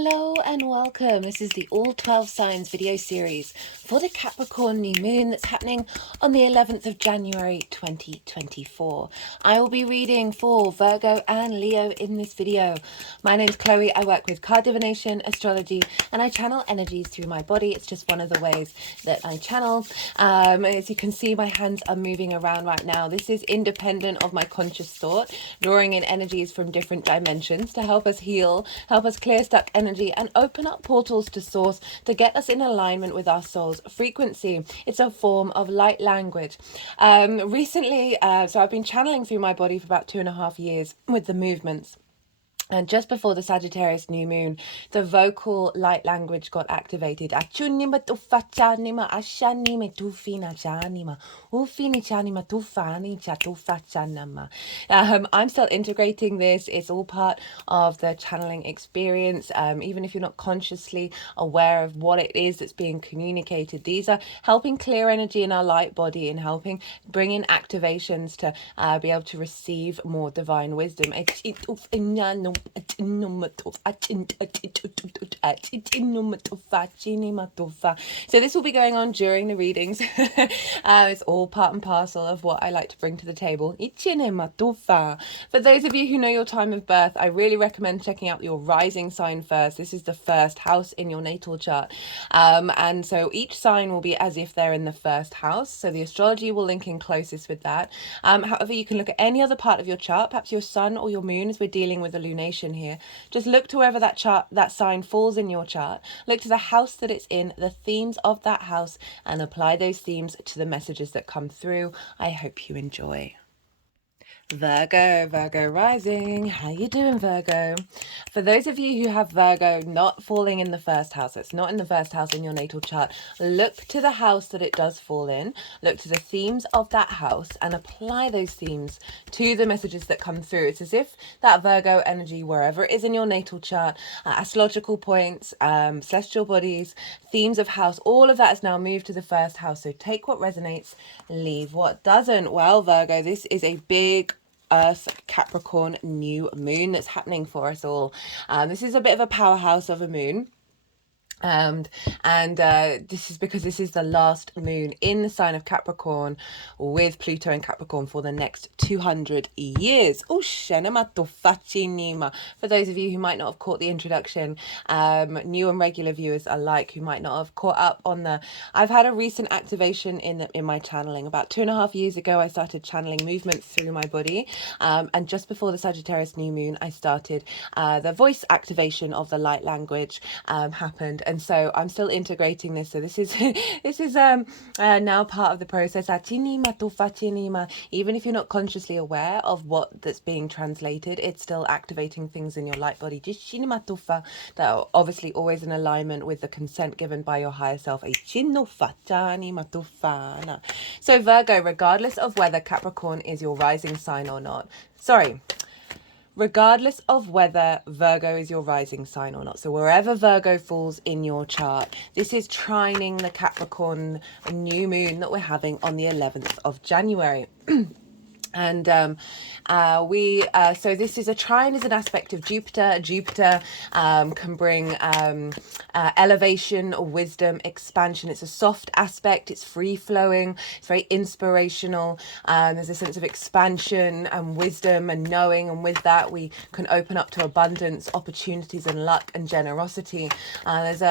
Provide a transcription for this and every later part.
Hello and welcome. This is the All 12 Signs video series for the Capricorn New Moon that's happening on the 11th of January 2024. I will be reading for Virgo and Leo in this video. My name's Chloe. I work with card divination, astrology, and I channel energies through my body. It's just one of the ways that I channel. As you can see, my hands are moving around right now. This is independent of my conscious thought, drawing in energies from different dimensions to help us heal, help us clear stuck energy, and open up portals to source to get us in alignment with our soul's frequency. It's a form of light language. Recently, so I've been channeling through my body for about 2.5 years with the movements. And just before the Sagittarius New Moon, the vocal light language got activated. I'm still integrating this. It's all part of the channeling experience. Even if you're not consciously aware of what it is that's being communicated, these are helping clear energy in our light body and helping bring in activations to be able to receive more divine wisdom. So this will be going on during the readings. It's all part and parcel of what I like to bring to the table. For those of you who know your time of birth, I really recommend checking out your rising sign first. This is the first house in your natal chart. And so each sign will be as if they're in the first house. So the astrology will link in closest with that. However, you can look at any other part of your chart, perhaps your sun or your moon, as we're dealing with a lunation here. Just look to wherever that sign falls in your chart. Look to the house that it's in, the themes of that house, and apply those themes to the messages that come through. I hope you enjoy. Virgo rising. How you doing, Virgo? For those of you who have Virgo not falling in the first house, it's not in the first house in your natal chart, look to the house that it does fall in, look to the themes of that house and apply those themes to the messages that come through. It's as if that Virgo energy, wherever it is in your natal chart, astrological points, celestial bodies, themes of house, all of that is now moved to the first house. So take what resonates, leave what doesn't. Well, Virgo, this is a big Earth Capricorn New Moon that's happening for us all. This is a bit of a powerhouse of a moon. This is because this is the last moon in the sign of Capricorn with Pluto in Capricorn for the next 200 years. For those of you who might not have caught the introduction, new and regular viewers alike who might not have caught up on I've had a recent activation in my channeling. About 2.5 years ago, I started channeling movements through my body, and just before the Sagittarius New Moon, I started the voice activation of the light language happened. And so I'm still integrating this. So this is now part of the process. Even if you're not consciously aware of what that's being translated, it's still activating things in your light body. That are obviously always in alignment with the consent given by your higher self. So Virgo, regardless of whether Capricorn is your rising sign or not, regardless of whether Virgo is your rising sign or not, so wherever Virgo falls in your chart, this is trining the Capricorn New Moon that we're having on the 11th of January. And so this is a trine is an aspect of Jupiter. Jupiter can bring elevation, wisdom, expansion. It's a soft aspect. It's free flowing. It's very inspirational. There's a sense of expansion and wisdom and knowing. And with that, we can open up to abundance, opportunities and luck and generosity. It's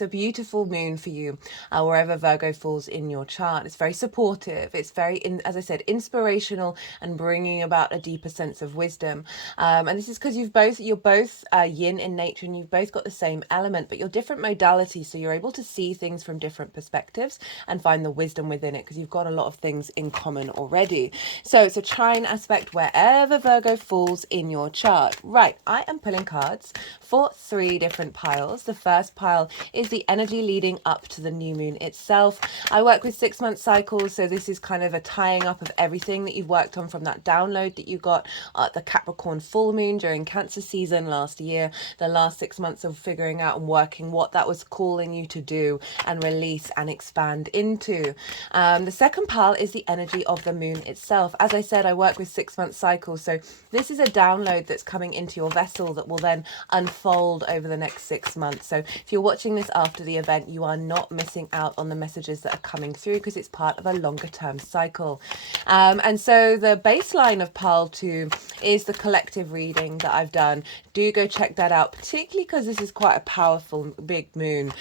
a beautiful moon for you wherever Virgo falls in your chart. It's very supportive. It's very, as I said, inspirational and bringing about a deeper sense of wisdom. And this is because you're both yin in nature and you've both got the same element, but you're different modalities. So you're able to see things from different perspectives and find the wisdom within it because you've got a lot of things in common already. So it's a trine aspect wherever Virgo falls in your chart. Right, I am pulling cards for 3 different piles. The first pile is the energy leading up to the new moon itself. I work with 6-month cycles, so this is kind of of a tying up of everything that you've worked on from that download that you got at the Capricorn full moon during Cancer season last year, the last 6 months of figuring out and working what that was calling you to do and release and expand into. The second pile is the energy of the moon itself. As I said, I work with 6-month cycles, so this is a download that's coming into your vessel that will then unfold over the next 6 months. So if you're watching this after the event, you are not missing out on the messages that are coming through because it's part of a longer term cycle. And so the baseline of pile 2 is the collective reading that I've done. Do go check that out, particularly because this is quite a powerful big moon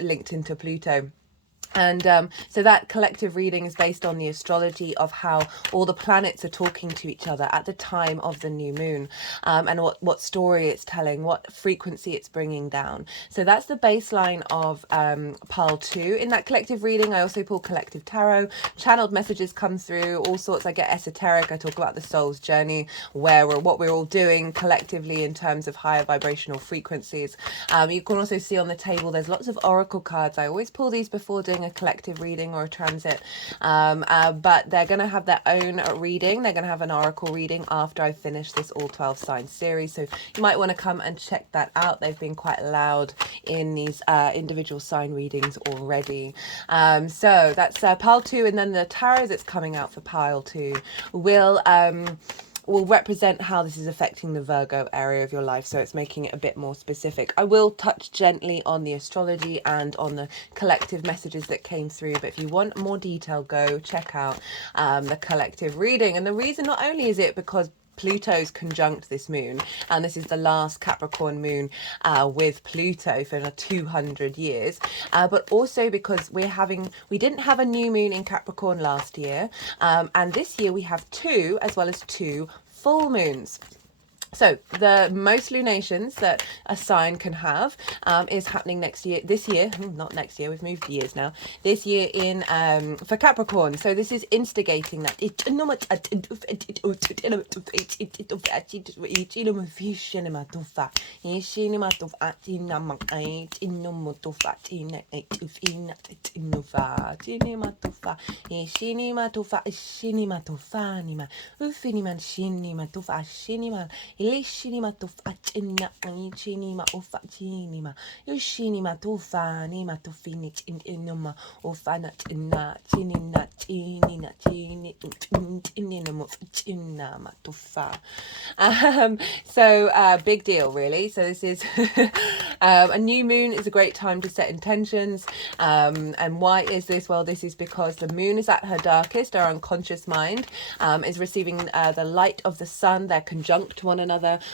linked into Pluto. And so that collective reading is based on the astrology of how all the planets are talking to each other at the time of the new moon, and what story it's telling, what frequency it's bringing down. So that's the baseline of pile 2. In that collective reading, I also pull collective tarot, channeled messages come through, all sorts. I get esoteric. I talk about the soul's journey, what we're all doing collectively in terms of higher vibrational frequencies. You can also see on the table there's lots of oracle cards. I always pull these before doing a collective reading or a transit, but they're going to have their own reading. They're going to have an oracle reading after I finish this all 12 sign series, so you might want to come and check that out. They've been quite loud in these individual sign readings already. So that's pile 2, and then the tarot that's coming out for pile 2 will represent how this is affecting the Virgo area of your life, so it's making it a bit more specific. I will touch gently on the astrology and on the collective messages that came through, but if you want more detail, go check out the collective reading. And the reason, not only is it because Pluto's conjunct this moon, and this is the last Capricorn moon with Pluto for 200 years, but also because we didn't have a new moon in Capricorn last year, and this year we have 2 as well as 2 full moons. So the most lunations that a sign can have is happening this year, not next year, we've moved years now, this year in for Capricorn. So this is instigating that. Ilishini tufatina chini ma ufatini ma ushini matufani matufini inuma ufana tina chini na chini mufina matufa. So big deal, really. So this is a new moon is a great time to set intentions. And why is this? Well, this is because the moon is at her darkest. Our unconscious mind is receiving the light of the sun. They're conjunct to one another.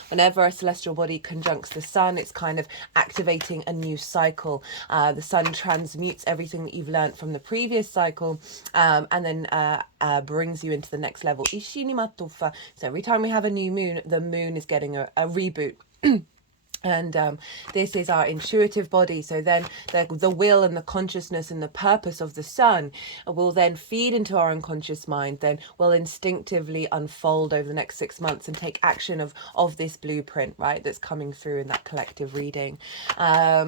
Whenever a celestial body conjuncts the sun, it's kind of activating a new cycle. The sun transmutes everything that you've learned from the previous cycle, and then brings you into the next level. So every time we have a new moon, the moon is getting a reboot. And this is our intuitive body. So then the will and the consciousness and the purpose of the sun will then feed into our unconscious mind, then will instinctively unfold over the next 6 months and take action of this blueprint, right, that's coming through in that collective reading. So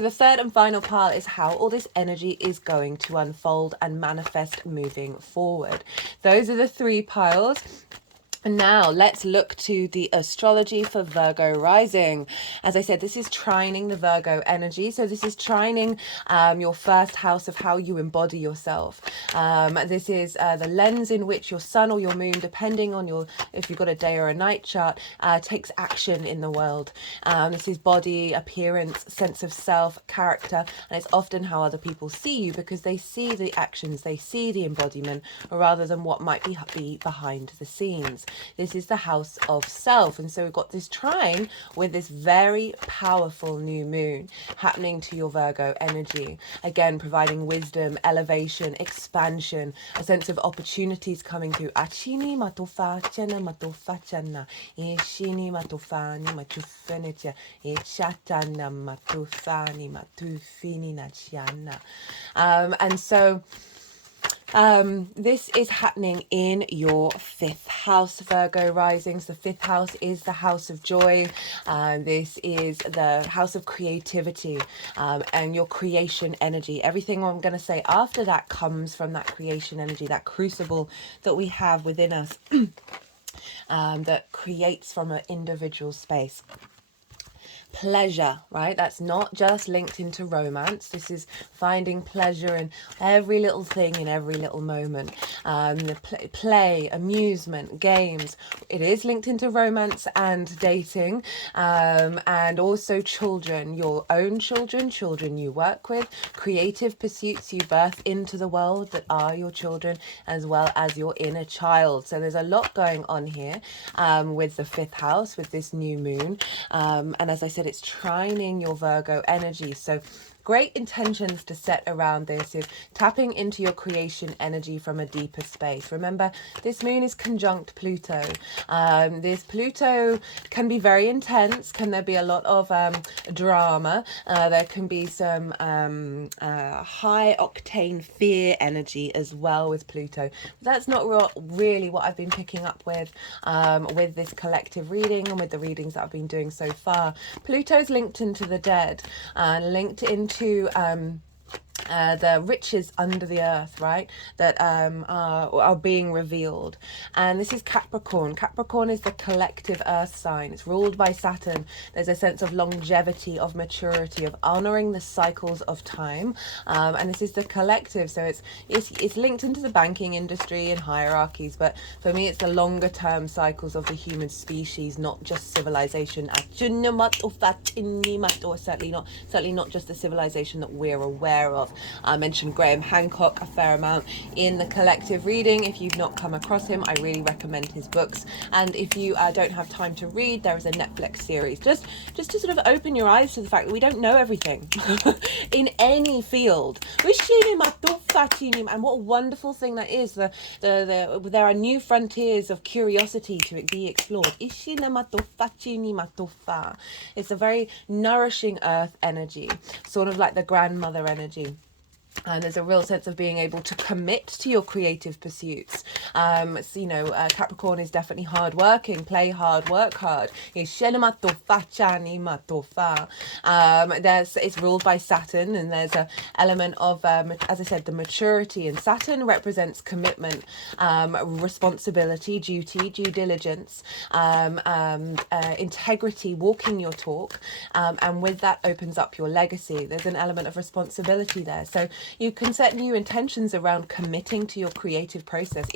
the third and final part is how all this energy is going to unfold and manifest moving forward. Those are the 3 piles. And now let's look to the astrology for Virgo rising. As I said, this is trining the Virgo energy. So this is trining your first house of how you embody yourself. This is the lens in which your sun or your moon, depending on if you've got a day or a night chart, takes action in the world. This is body, appearance, sense of self, character, and it's often how other people see you because they see the actions, they see the embodiment rather than what might be behind the scenes. This is the house of self. And so we've got this trine with this very powerful new moon happening to your Virgo energy. Again, providing wisdom, elevation, expansion, a sense of opportunities coming through. Achini matofa chena matofa chana. Ishini matofani matufenicha. Ichatana matufani matufini na chana. And so This is happening in your fifth house, Virgo risings. The fifth house is the house of joy. This is the house of creativity, and your creation energy. Everything I'm going to say after that comes from that creation energy, that crucible that we have within us, that creates from an individual space. Pleasure, right? That's not just linked into romance. This is finding pleasure in every little thing, in every little moment. The play, amusement, games. It is linked into romance and dating, and also children, your own children, children you work with, creative pursuits you birth into the world that are your children, as well as your inner child. So there's a lot going on here with the fifth house, with this new moon. And as I said, it's trining your Virgo energy. So great intentions to set around this is tapping into your creation energy from a deeper space. Remember, this moon is conjunct Pluto. This Pluto can be very intense. Can there be a lot of drama? There can be some high octane fear energy as well with Pluto. That's not really what I've been picking up with this collective reading and with the readings that I've been doing so far. Pluto's linked into the dead, linked into the riches under the earth, right, that are being revealed. And this is Capricorn. Capricorn is the collective earth sign. It's ruled by Saturn. There's a sense of longevity, of maturity, of honoring the cycles of time, and this is the collective. So it's linked into the banking industry and hierarchies, but for me it's the longer term cycles of the human species, not just civilization, or certainly not just the civilization that we're aware of. I mentioned Graham Hancock a fair amount in the collective reading. If you've not come across him, I really recommend his books. And if you don't have time to read, there is a Netflix series just to sort of open your eyes to the fact that we don't know everything in any field. And what a wonderful thing that is. There are new frontiers of curiosity to be explored. It's a very nourishing earth energy, sort of like the grandmother energy. And there's a real sense of being able to commit to your creative pursuits. Capricorn is definitely hardworking. Play hard, work hard. It's ruled by Saturn, and there's an element of, as I said, the maturity. And Saturn represents commitment, responsibility, duty, due diligence, integrity, walking your talk. And with that opens up your legacy. There's an element of responsibility there. So you can set new intentions around committing to your creative process.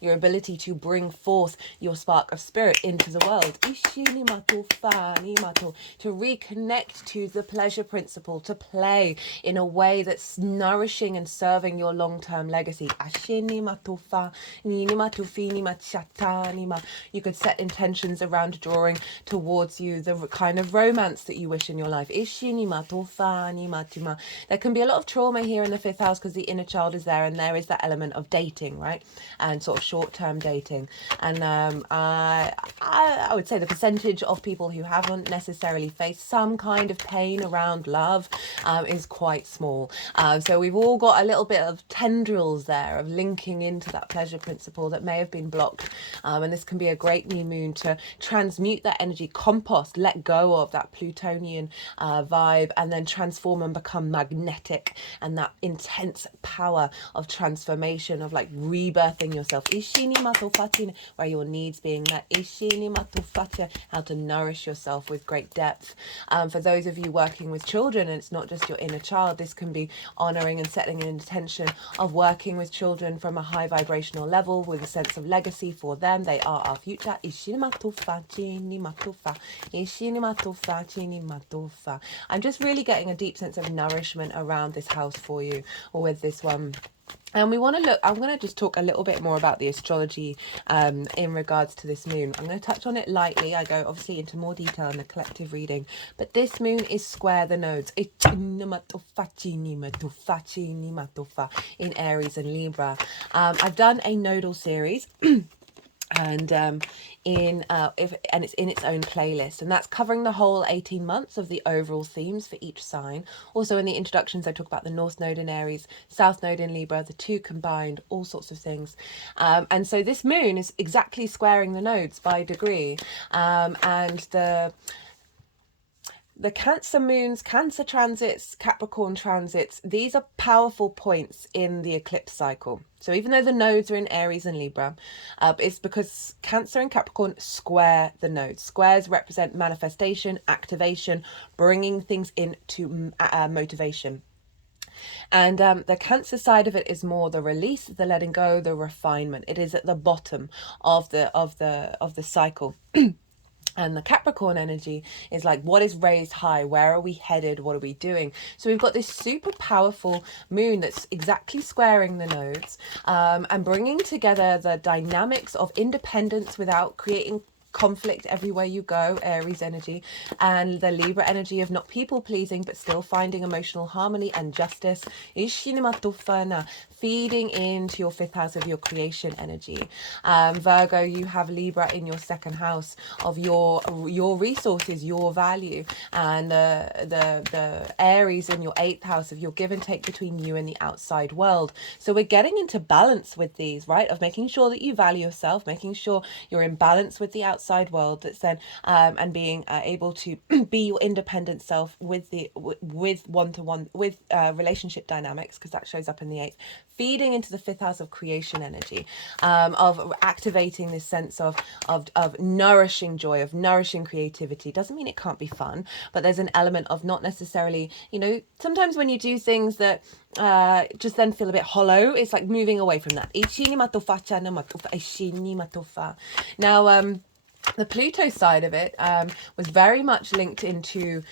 Your ability to bring forth your spark of spirit into the world. To reconnect to the pleasure principle, to play in a way that's nourishing and serving your long-term legacy. You could set intentions around drawing towards you the kind of romance that you wish in your life. There can be a lot of trauma here in the fifth house because the inner child is there, and there is that element of dating, right, and sort of short-term dating. And I would say the percentage of people who haven't necessarily faced some kind of pain around love is quite small. So we've all got a little bit of tendrils there of linking into that pleasure principle that may have been blocked, and this can be a great new moon to transmute that energy, compost, let go of that Plutonian vibe, and then transform and become magnetic, and that intense power of transformation, of like rebirthing yourself, where your needs being met, how to nourish yourself with great depth. For those of you working with children, and it's not just your inner child, this can be honoring and setting an intention of working with children from a high vibrational level with a sense of legacy for them. They are our future. I'm just really getting a deep sense of nourishment around this house for you, or with this one. And we want to look, I'm going to just talk a little bit more about the astrology in regards to this moon. I'm going to touch on it lightly. I go obviously into more detail in the collective reading. But this moon is square the nodes in Aries and Libra. I've done a nodal series and it's in its own playlist, and that's covering the whole 18 months of the overall themes for each sign. Also in the introductions I talk about the North Node in Aries, South Node in Libra, the two combined, all sorts of things. And so this moon is exactly squaring the nodes by degree, and the Cancer moons, Cancer transits, Capricorn transits, these are powerful points in the eclipse cycle. So even though the nodes are in Aries and Libra, it's because Cancer and Capricorn square the nodes. Squares represent manifestation, activation, bringing things into motivation. And the Cancer side of it is more the release, the letting go, the refinement. It is at the bottom of the cycle. And the Capricorn energy is like, what is raised high? Where are we headed? What are we doing? So we've got this super powerful moon that's exactly squaring the nodes, and bringing together the dynamics of independence without creating conflict everywhere you go, Aries energy, and the Libra energy of not people pleasing but still finding emotional harmony and justice. Feeding into your fifth house of your creation energy. Virgo, you have Libra in your second house of your resources, your value, and the Aries in your eighth house of your give and take between you and the outside world. So we're getting into balance with these, right? Of making sure that you value yourself, making sure you're in balance with the outside world. That's then and being able to be your independent self with one-to-one with relationship dynamics, because that shows up in the eighth. Feeding into the fifth house of creation energy, of activating this sense of nourishing joy, of nourishing creativity. Doesn't mean it can't be fun, but there's an element of not necessarily, sometimes when you do things that just then feel a bit hollow, it's like moving away from that. Now, the Pluto side of it was very much linked into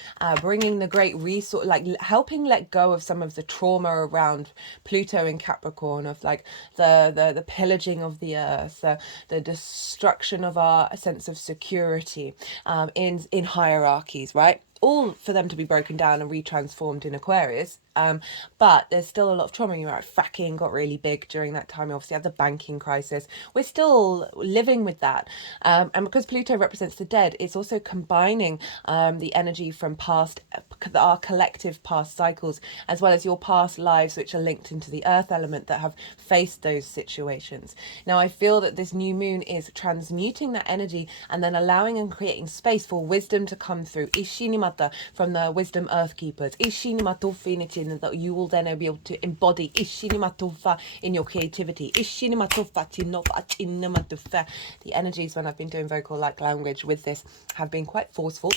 bringing the great resource, like helping let go of some of the trauma around Pluto in Capricorn, of like the pillaging of the earth, the destruction of our sense of security in hierarchies, right? All for them to be broken down and retransformed in Aquarius. But there's still a lot of trauma. Fracking got really big during that time. Obviously, had the banking crisis. We're still living with that. And because Pluto represents the dead, it's also combining the energy from our collective past cycles, as well as your past lives, which are linked into the earth element, that have faced those situations. Now, I feel that this new moon is transmuting that energy and then allowing and creating space for wisdom to come through. Ishinimata, from the wisdom earth keepers. Ishinimatofinity, that you will then be able to embody Ishinimatofa in your creativity. Ishinimatofa. The energies when I've been doing vocal like language with this have been quite forceful.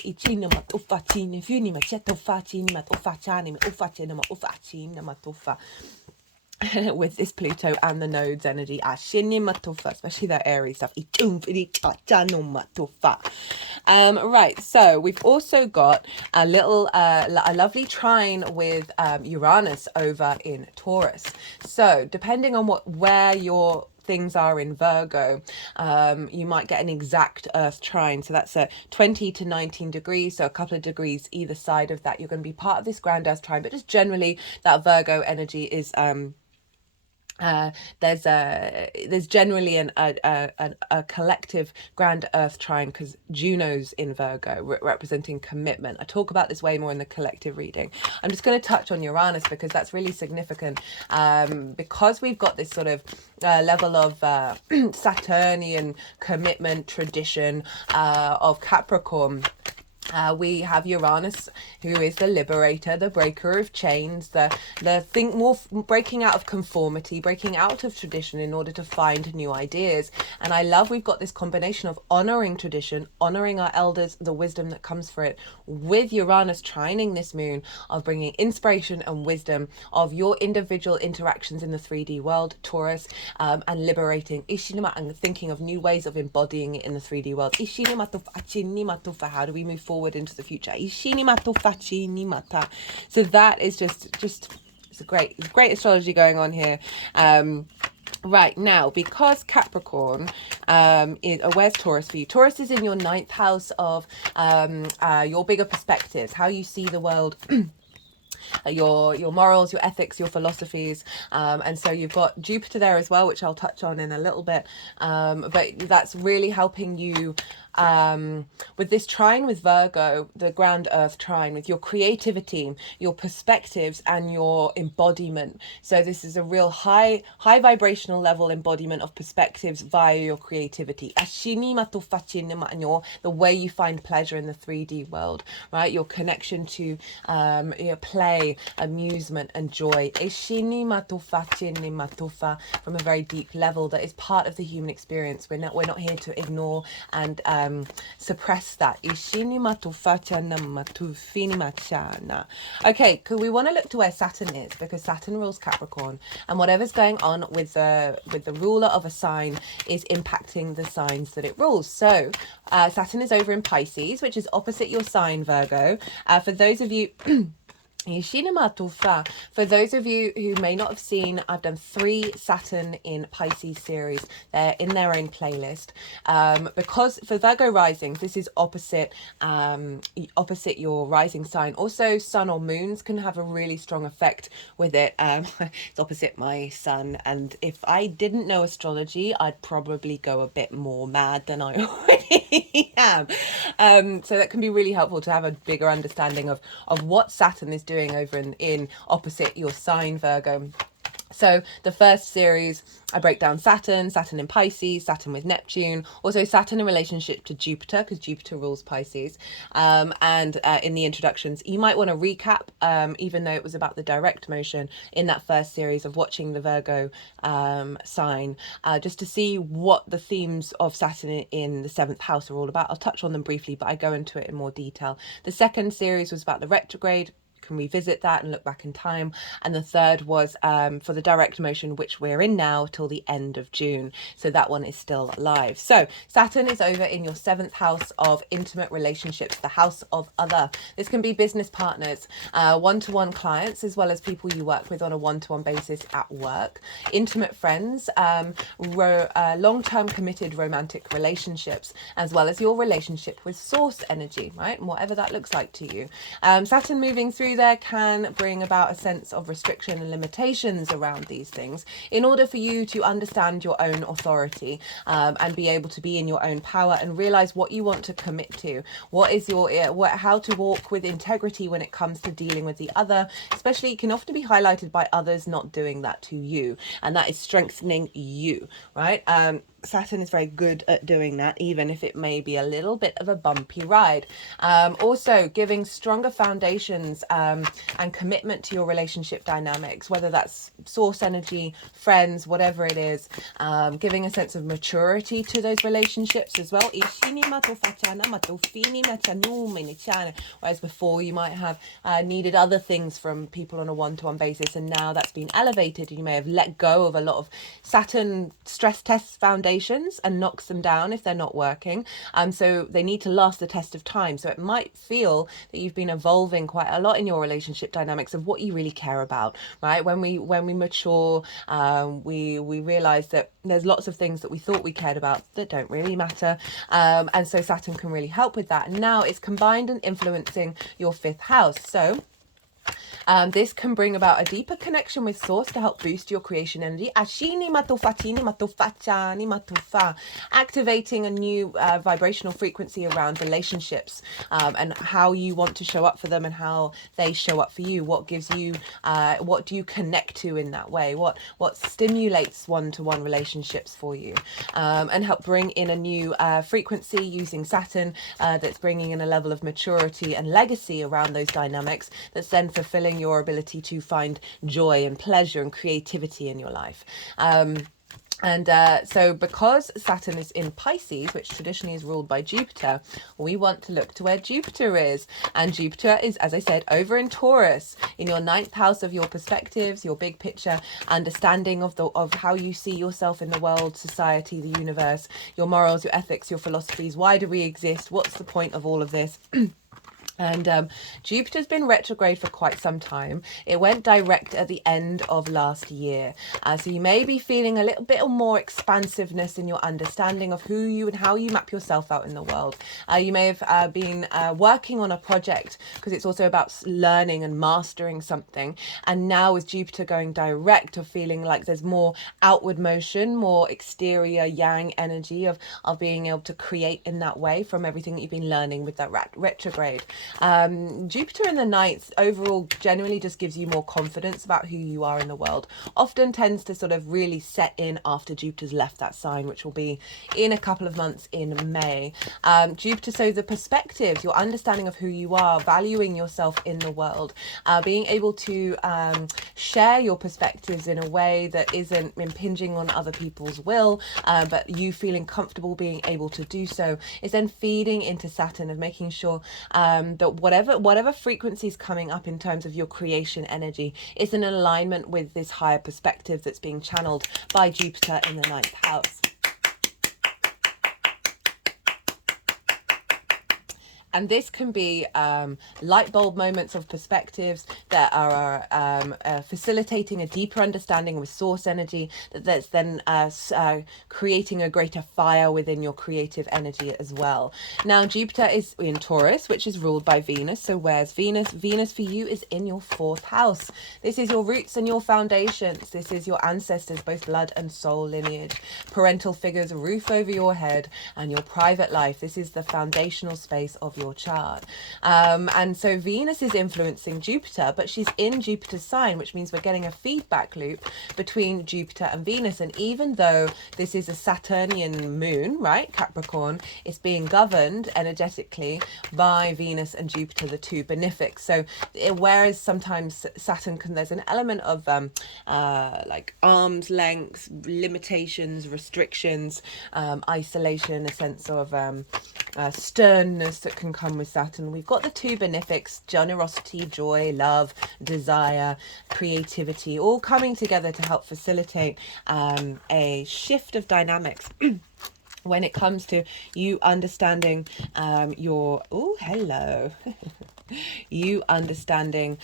With this Pluto and the nodes energy, especially that Aries stuff. Right, so we've also got a lovely trine with Uranus over in Taurus. So depending on where your things are in Virgo, you might get an exact earth trine. So that's 20 to 19 degrees, so a couple of degrees either side of that. You're going to be part of this grand earth trine, but just generally that Virgo energy is there's generally a collective grand earth trine, because Juno's in Virgo, representing commitment. I talk about this way more in the collective reading. I'm just going to touch on Uranus because that's really significant, because we've got this sort of level of Saturnian commitment tradition of Capricorn. We have Uranus, who is the liberator, the breaker of chains, the think more breaking out of conformity, breaking out of tradition in order to find new ideas. And I love we've got this combination of honoring tradition, honoring our elders, the wisdom that comes for it, with Uranus trining this moon, of bringing inspiration and wisdom of your individual interactions in the 3D world, Taurus, and liberating Ishinima and thinking of new ways of embodying it in the 3D world. How do we move forward into the future? So that is just it's a great astrology going on here. Right now, because Capricorn where's Taurus for you? Taurus is in your ninth house of your bigger perspectives, how you see the world. your morals, your ethics, your philosophies. And so you've got Jupiter there as well, which I'll touch on in a little bit. But that's really helping you with this trine with Virgo, the ground earth trine, with your creativity, your perspectives, and your embodiment. So this is a real high vibrational level embodiment of perspectives via your creativity. The way you find pleasure in the 3D world, right? Your connection to play, amusement, and joy. From a very deep level that is part of the human experience. We're not here to ignore and suppress that. Okay, we want to look to where Saturn is, because Saturn rules Capricorn, and whatever's going on with the ruler of a sign is impacting the signs that it rules. So Saturn is over in Pisces, which is opposite your sign, Virgo. For those of you For those of you who may not have seen, I've done 3 Saturn in Pisces series. They're in their own playlist. Because for Virgo risings, this is opposite your rising sign. Also, sun or moons can have a really strong effect with it. It's opposite my sun, and if I didn't know astrology, I'd probably go a bit more mad than I already am. So that can be really helpful to have a bigger understanding of what Saturn is doing over in opposite your sign, Virgo. So the first series, I break down Saturn in Pisces, Saturn with Neptune, also Saturn in relationship to Jupiter, because Jupiter rules Pisces. And in the introductions, you might want to recap, even though it was about the direct motion in that first series of watching the Virgo sign, just to see what the themes of Saturn in the 7th house are all about. I'll touch on them briefly, but I go into it in more detail. The second series was about the retrograde. Can revisit that and look back in time. And the third was for the direct motion, which we're in now till the end of June. So that one is still live. So Saturn is over in your 7th house of intimate relationships, the house of other. This can be business partners, one-to-one clients, as well as people you work with on a one-to-one basis at work, intimate friends, long-term committed romantic relationships, as well as your relationship with source energy, right? And whatever that looks like to you. Saturn moving through there can bring about a sense of restriction and limitations around these things in order for you to understand your own authority, and be able to be in your own power and realize what you want to commit to, how to walk with integrity when it comes to dealing with the other. Especially, it can often be highlighted by others not doing that to you, and that is strengthening you, right? Saturn is very good at doing that, even if it may be a little bit of a bumpy ride. Also giving stronger foundations and commitment to your relationship dynamics, whether that's source energy, friends, whatever it is, giving a sense of maturity to those relationships as well. Whereas before you might have needed other things from people on a one-to-one basis, and now that's been elevated. You may have let go of a lot of Saturn stress tests foundations and knocks them down if they're not working. So they need to last the test of time. So it might feel that you've been evolving quite a lot in your relationship dynamics of what you really care about, right? When we mature, we realize that there's lots of things that we thought we cared about that don't really matter. And so Saturn can really help with that. And now it's combined and influencing your 5th house. So this can bring about a deeper connection with source to help boost your creation energy. Activating a new vibrational frequency around relationships, and how you want to show up for them and how they show up for you. What gives you, what do you connect to in that way? What stimulates one-to-one relationships for you, and help bring in a new frequency using Saturn that's bringing in a level of maturity and legacy around those dynamics, that's then fulfilling your ability to find joy and pleasure and creativity in your life. So because Saturn is in Pisces, which traditionally is ruled by Jupiter, we want to look to where Jupiter is. And Jupiter is, as I said, over in Taurus, in your 9th house of your perspectives, your big picture, understanding of how you see yourself in the world, society, the universe, your morals, your ethics, your philosophies. Why do we exist? What's the point of all of this? And Jupiter's been retrograde for quite some time. It went direct at the end of last year. So you may be feeling a little bit more expansiveness in your understanding of who you and how you map yourself out in the world. You may have been working on a project, because it's also about learning and mastering something. And now with Jupiter going direct, of feeling like there's more outward motion, more exterior yang energy of being able to create in that way from everything that you've been learning with that retrograde. Jupiter in the ninth overall generally just gives you more confidence about who you are in the world. Often tends to sort of really set in after Jupiter's left that sign, which will be in a couple of months in May. Jupiter, so the perspectives, your understanding of who you are, valuing yourself in the world, being able to share your perspectives in a way that isn't impinging on other people's will, but you feeling comfortable being able to do so, is then feeding into Saturn, of making sure that whatever frequency is coming up in terms of your creation energy is in alignment with this higher perspective that's being channeled by Jupiter in the ninth house. And this can be light bulb moments of perspectives that are facilitating a deeper understanding with source energy, that's then creating a greater fire within your creative energy as well. Now, Jupiter is in Taurus, which is ruled by Venus. So where's Venus? Venus for you is in your fourth house. This is your roots and your foundations. This is your ancestors, both blood and soul lineage, parental figures, a roof over your head, and your private life. This is the foundational space of your chart. And so Venus is influencing Jupiter, but she's in Jupiter's sign, which means we're getting a feedback loop between Jupiter and Venus. And even though this is a Saturnian moon, right, Capricorn, it's being governed energetically by Venus and Jupiter, the two benefics. So whereas sometimes Saturn there's an element of like arm's length, limitations, restrictions, isolation, a sense of sternness that can come with Saturn. We've got the two benefics, generosity, joy, love, desire, creativity, all coming together to help facilitate a shift of dynamics when it comes to you understanding you understanding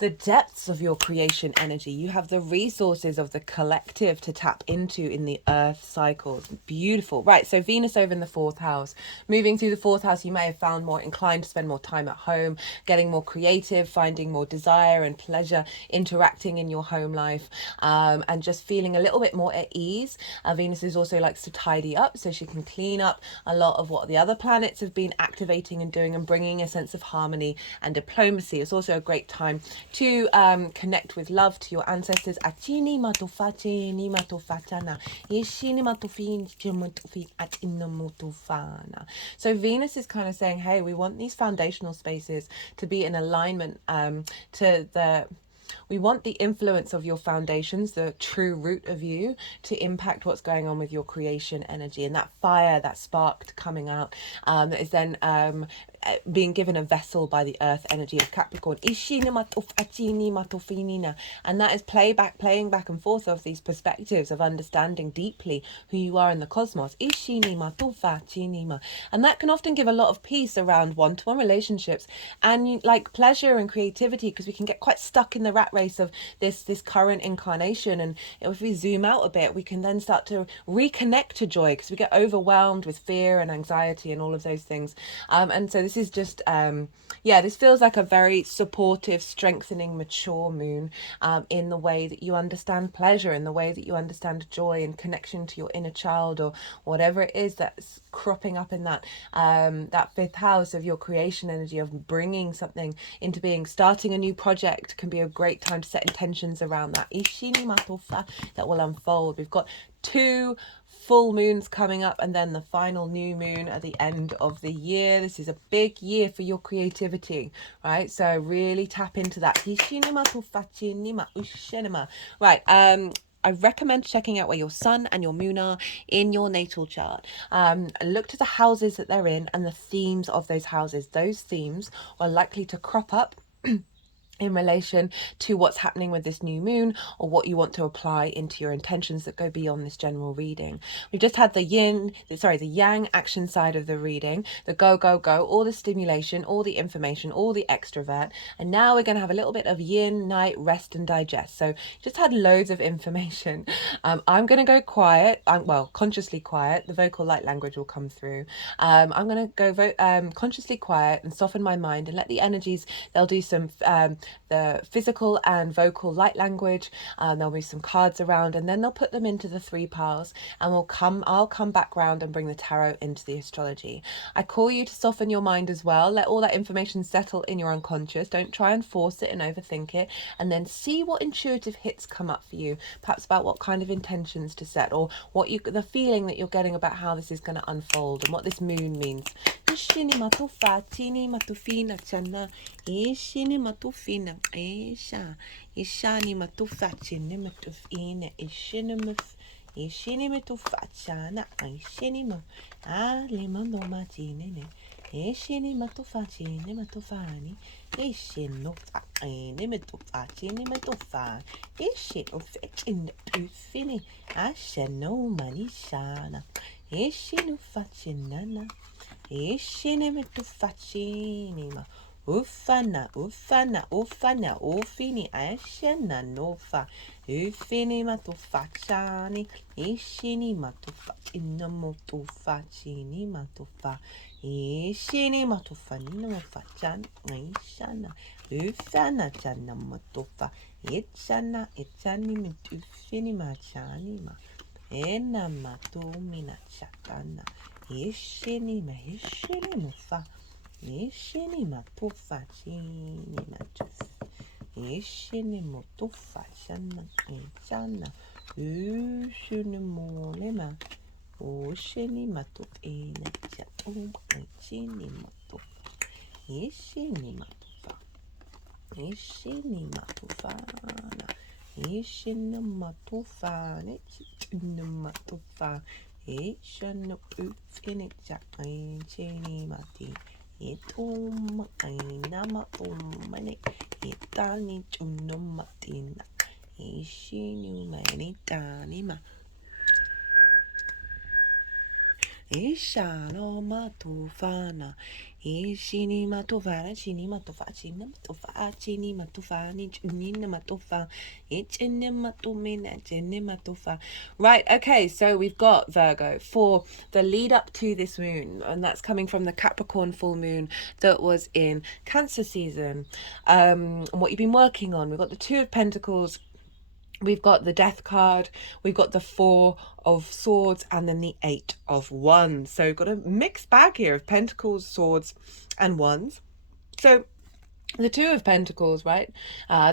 the depths of your creation energy. You have the resources of the collective to tap into in the earth cycles. Beautiful. Right, so Venus over in the fourth house. Moving through the fourth house, you may have found more inclined to spend more time at home, getting more creative, finding more desire and pleasure interacting in your home life, and just feeling a little bit more at ease. Venus is also likes to tidy up, so she can clean up a lot of what the other planets have been activating and doing, and bringing a sense of harmony and diplomacy. It's also a great time to connect with love, to your ancestors. So Venus is kind of saying, hey, we want these foundational spaces to be in alignment we want the influence of your foundations, the true root of you, to impact what's going on with your creation energy, and that fire, that spark coming out, that is then being given a vessel by the earth energy of Capricorn. And that is playing back and forth of these perspectives of understanding deeply who you are in the cosmos. And that can often give a lot of peace around one-to-one relationships and like pleasure and creativity, because we can get quite stuck in the rat race of this current incarnation. And if we zoom out a bit, we can then start to reconnect to joy, because we get overwhelmed with fear and anxiety and all of those things. And so this is just this feels like a very supportive, strengthening, mature moon, in the way that you understand pleasure, in the way that you understand joy and connection to your inner child, or whatever it is that's cropping up in that fifth house of your creation energy, of bringing something into being. Starting a new project can be a great time to set intentions around that that will unfold. We've got 2 full moons coming up, and then the final new moon at the end of the year. This is a big year for your creativity, right? So really tap into that. Right, I recommend checking out where your sun and your moon are in your natal chart. Look to the houses that they're in and the themes of those houses. Those themes are likely to crop up in relation to what's happening with this new moon, or what you want to apply into your intentions that go beyond this general reading. We've just had the the yang action side of the reading, the go, go, go, all the stimulation, all the information, all the extrovert. And now we're going to have a little bit of yin, night, rest and digest. So just had loads of information. I'm going to go quiet, well, consciously quiet. The vocal light language will come through. I'm going to go consciously quiet and soften my mind and let the energies, they'll do some the physical and vocal light language. There'll be some cards around, and then they'll put them into the 3 piles, and I'll come back round and bring the tarot into the astrology. I call you to soften your mind as well. Let all that information settle in your unconscious. Don't try and force it and overthink it, and then see what intuitive hits come up for you, perhaps about what kind of intentions to set, or the feeling that you're getting about how this is going to unfold and what this moon means. Ishini matufa, tini matufina chana, ishini matufina, isha, ishani matufa, chini matufina, ishini matufa chana, ishini ma, lima no matine, ishini matufa, chini matufani, ishini no fa, matufa, chini matufa, ishini ufet in the ufini, ashano manishana, ishini ufachinana. Ishini mitufachini ma ufana ufini ashena nofa ufini matufachani ishini matufachina matufachini matufa ishini matufani mafachani ishana ufana chana matufa ichani mitufini machani ma ena matumina chatana ishini mufa ishini matufa chini matuf ishini mutufa chana ushini mulema ushini matufina chatum chini matufa ishini matufa ishini matufana ishini matufana chini matufa ishana ufini chakai chini mati itum ainama umane itani chunumatina ishinu manitani ma ishano matufana ishini matufana chini matufa chini matufa chini matufani chini matufa ichini matumina chini matufa. Right, okay, so we've got Virgo for the lead up to this moon, and that's coming from the Capricorn full moon that was in Cancer season. And what you've been working on, we've got the 2 of Pentacles, we've got the Death card, we've got the 4 of Swords, and then the 8 of Wands. So we've got a mixed bag here of Pentacles, Swords, and Wands. So the 2 of Pentacles, right?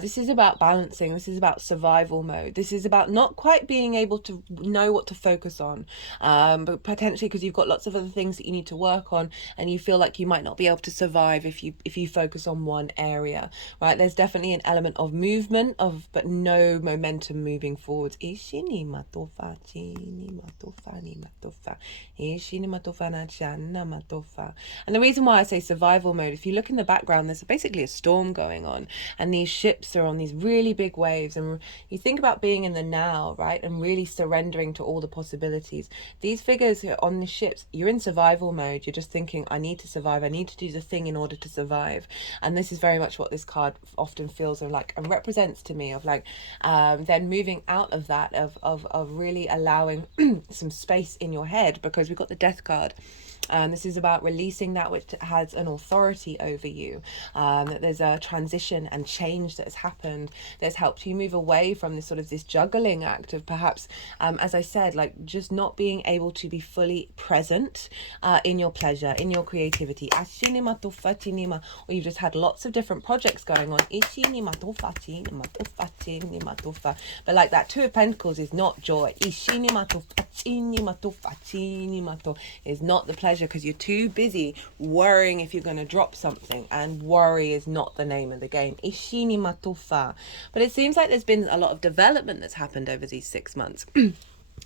This is about balancing. This is about survival mode. This is about not quite being able to know what to focus on, but potentially because you've got lots of other things that you need to work on, and you feel like you might not be able to survive if you focus on one area, right? There's definitely an element of movement, but no momentum moving forwards. Ishini matofa, chini matofa, ni matofa, ishini matofa na chana matofa. And the reason why I say survival mode, if you look in the background, there's basically a storm going on, and these ships are on these really big waves, and you think about being in the now, right, and really surrendering to all the possibilities. These figures who are on the ships, you're in survival mode. You're just thinking, I need to survive, I need to do the thing in order to survive. And this is very much what this card often feels like and represents to me, of like then moving out of that, of really allowing some space in your head, because we've got the Death card. And this is about releasing that which has an authority over you. That there's a transition and change that has happened that's helped you move away from this juggling act of perhaps, as I said, like just not being able to be fully present in your pleasure, in your creativity. Or you've just had lots of different projects going on. But like that 2 of Pentacles is not joy. Is not the pleasure, because you're too busy worrying if you're going to drop something, and worry is not the name of the game. Ishini matufa. But it seems like there's been a lot of development that's happened over these 6 months.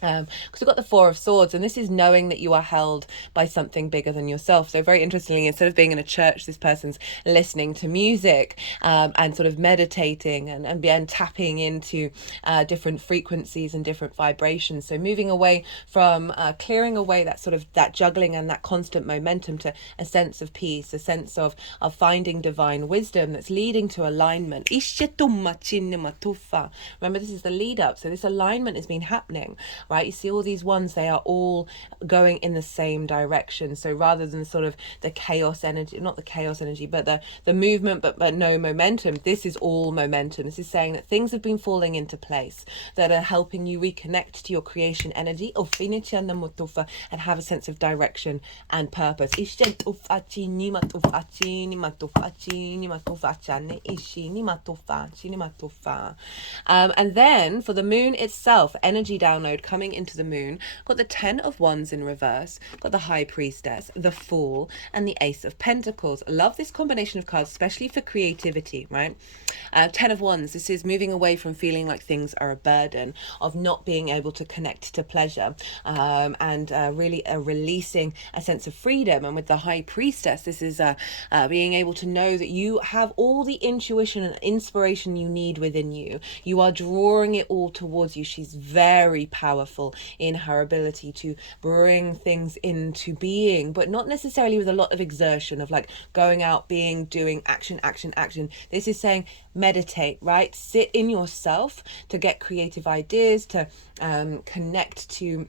Because we've got the Four of Swords, and this is knowing that you are held by something bigger than yourself. So very interestingly, instead of being in a church, this person's listening to music, and sort of meditating and tapping into different frequencies and different vibrations. So moving away from clearing away that sort of that juggling and that constant momentum to a sense of peace, a sense of finding divine wisdom that's leading to alignment. Remember, this is the lead up. So this alignment has been happening, right? You see all these ones, they are all going in the same direction. So rather than sort of the chaos energy, not the chaos energy, but the movement, but no momentum, this is all momentum. This is saying that things have been falling into place that are helping you reconnect to your creation energy and have a sense of direction and purpose. And then for the moon itself, energy download coming into the moon, got the 10 of Wands in reverse, got the High Priestess, the Fool, and the Ace of Pentacles. Love this combination of cards, especially for creativity, right? 10 of Wands, this is moving away from feeling like things are a burden, of not being able to connect to pleasure, and really releasing a sense of freedom. And with the High Priestess, this is being able to know that you have all the intuition and inspiration you need within you. You are drawing it all towards you. She's very powerful in her ability to bring things into being, but not necessarily with a lot of exertion of like going out, doing action. This is saying meditate, right? Sit in yourself to get creative ideas, to connect to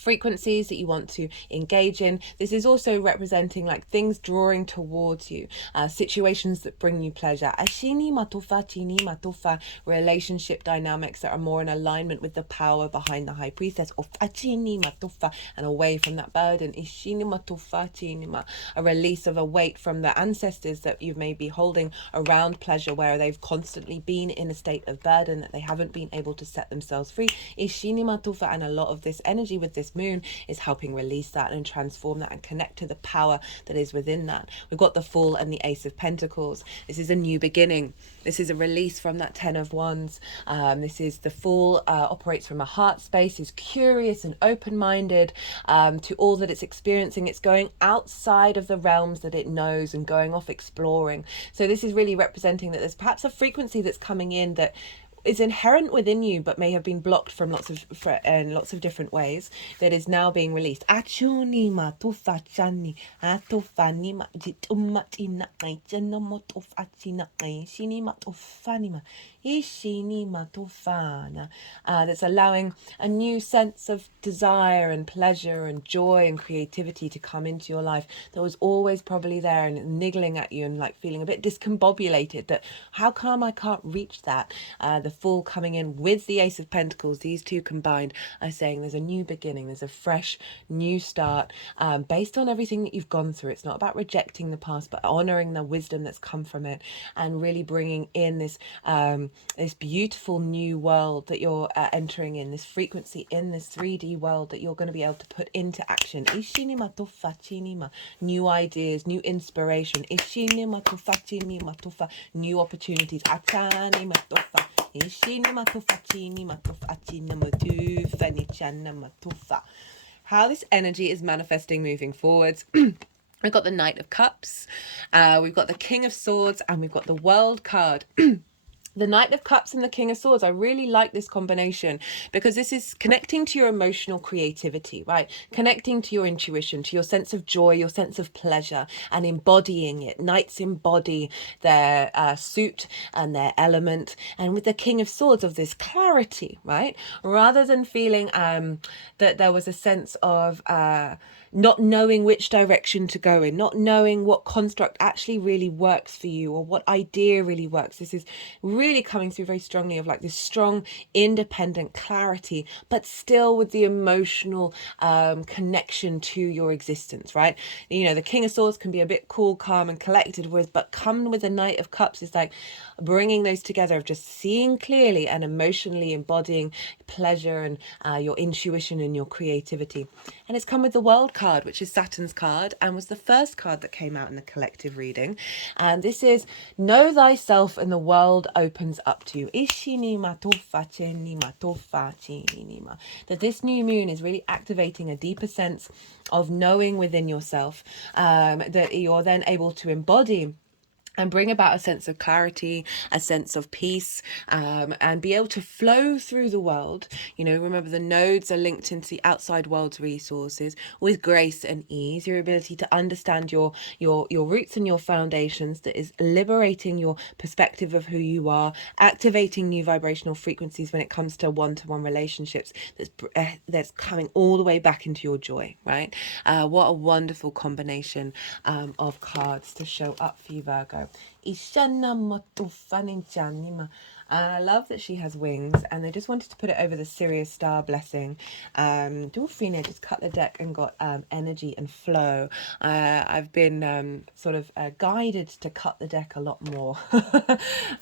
frequencies that you want to engage in. This is also representing like things drawing towards you, situations that bring you pleasure. Relationship dynamics that are more in alignment with the power behind the High Priestess, and away from that burden. A release of a weight from the ancestors that you may be holding around pleasure, where they've constantly been in a state of burden that they haven't been able to set themselves free. And a lot of this energy with this moon is helping release that and transform that and connect to the power that is within that. We've got the Fool and the Ace of Pentacles. This is a new beginning. This is a release from that 10 of Wands. This is the Fool, operates from a heart space, is curious and open-minded to all that it's experiencing. It's going outside of the realms that it knows and going off exploring. So this is really representing that there's perhaps a frequency that's coming in that is inherent within you but may have been blocked from lots of different ways, that is now being released. That's allowing a new sense of desire and pleasure and joy and creativity to come into your life that was always probably there and niggling at you and like feeling a bit discombobulated, that how come I can't reach that. The Fool coming in with the Ace of Pentacles, these two combined are saying there's a new beginning, there's a fresh new start, based on everything that you've gone through. It's not about rejecting the past, but honoring the wisdom that's come from it and really bringing in this this beautiful new world that you're entering in, this frequency in this 3D world that you're going to be able to put into action. New ideas, new inspiration, new opportunities. How this energy is manifesting moving forwards. We've got the Knight of Cups, we've got the King of Swords, and we've got the World card. The Knight of Cups and the King of Swords, I really like this combination because this is connecting to your emotional creativity, right? Connecting to your intuition, to your sense of joy, your sense of pleasure, and embodying it. Knights embody their suit and their element. And with the King of Swords, of this clarity, right? Rather than feeling that there was a sense of not knowing which direction to go in, not knowing what construct actually really works for you or what idea really works. This is really coming through very strongly of like this strong, independent clarity, but still with the emotional connection to your existence, right? You know, the King of Swords can be a bit cool, calm and collected, but come with the Knight of Cups is like bringing those together of just seeing clearly and emotionally embodying pleasure and your intuition and your creativity. And it's come with the World card. card, which is Saturn's card, and was the first card that came out in the collective reading. And this is know thyself and the world opens up to you. That this new moon is really activating a deeper sense of knowing within yourself, that you're then able to embody and bring about a sense of clarity, a sense of peace, and be able to flow through the world. You know, remember the nodes are linked into the outside world's resources with grace and ease. Your ability to understand your roots and your foundations, that is liberating your perspective of who you are, activating new vibrational frequencies when it comes to one-to-one relationships. That's coming all the way back into your joy, right? What a wonderful combination of cards to show up for you, Virgo. And I love that she has wings, and they just wanted to put it over the Sirius star blessing. Dolphina just cut the deck and got energy and flow. I've been sort of guided to cut the deck a lot more.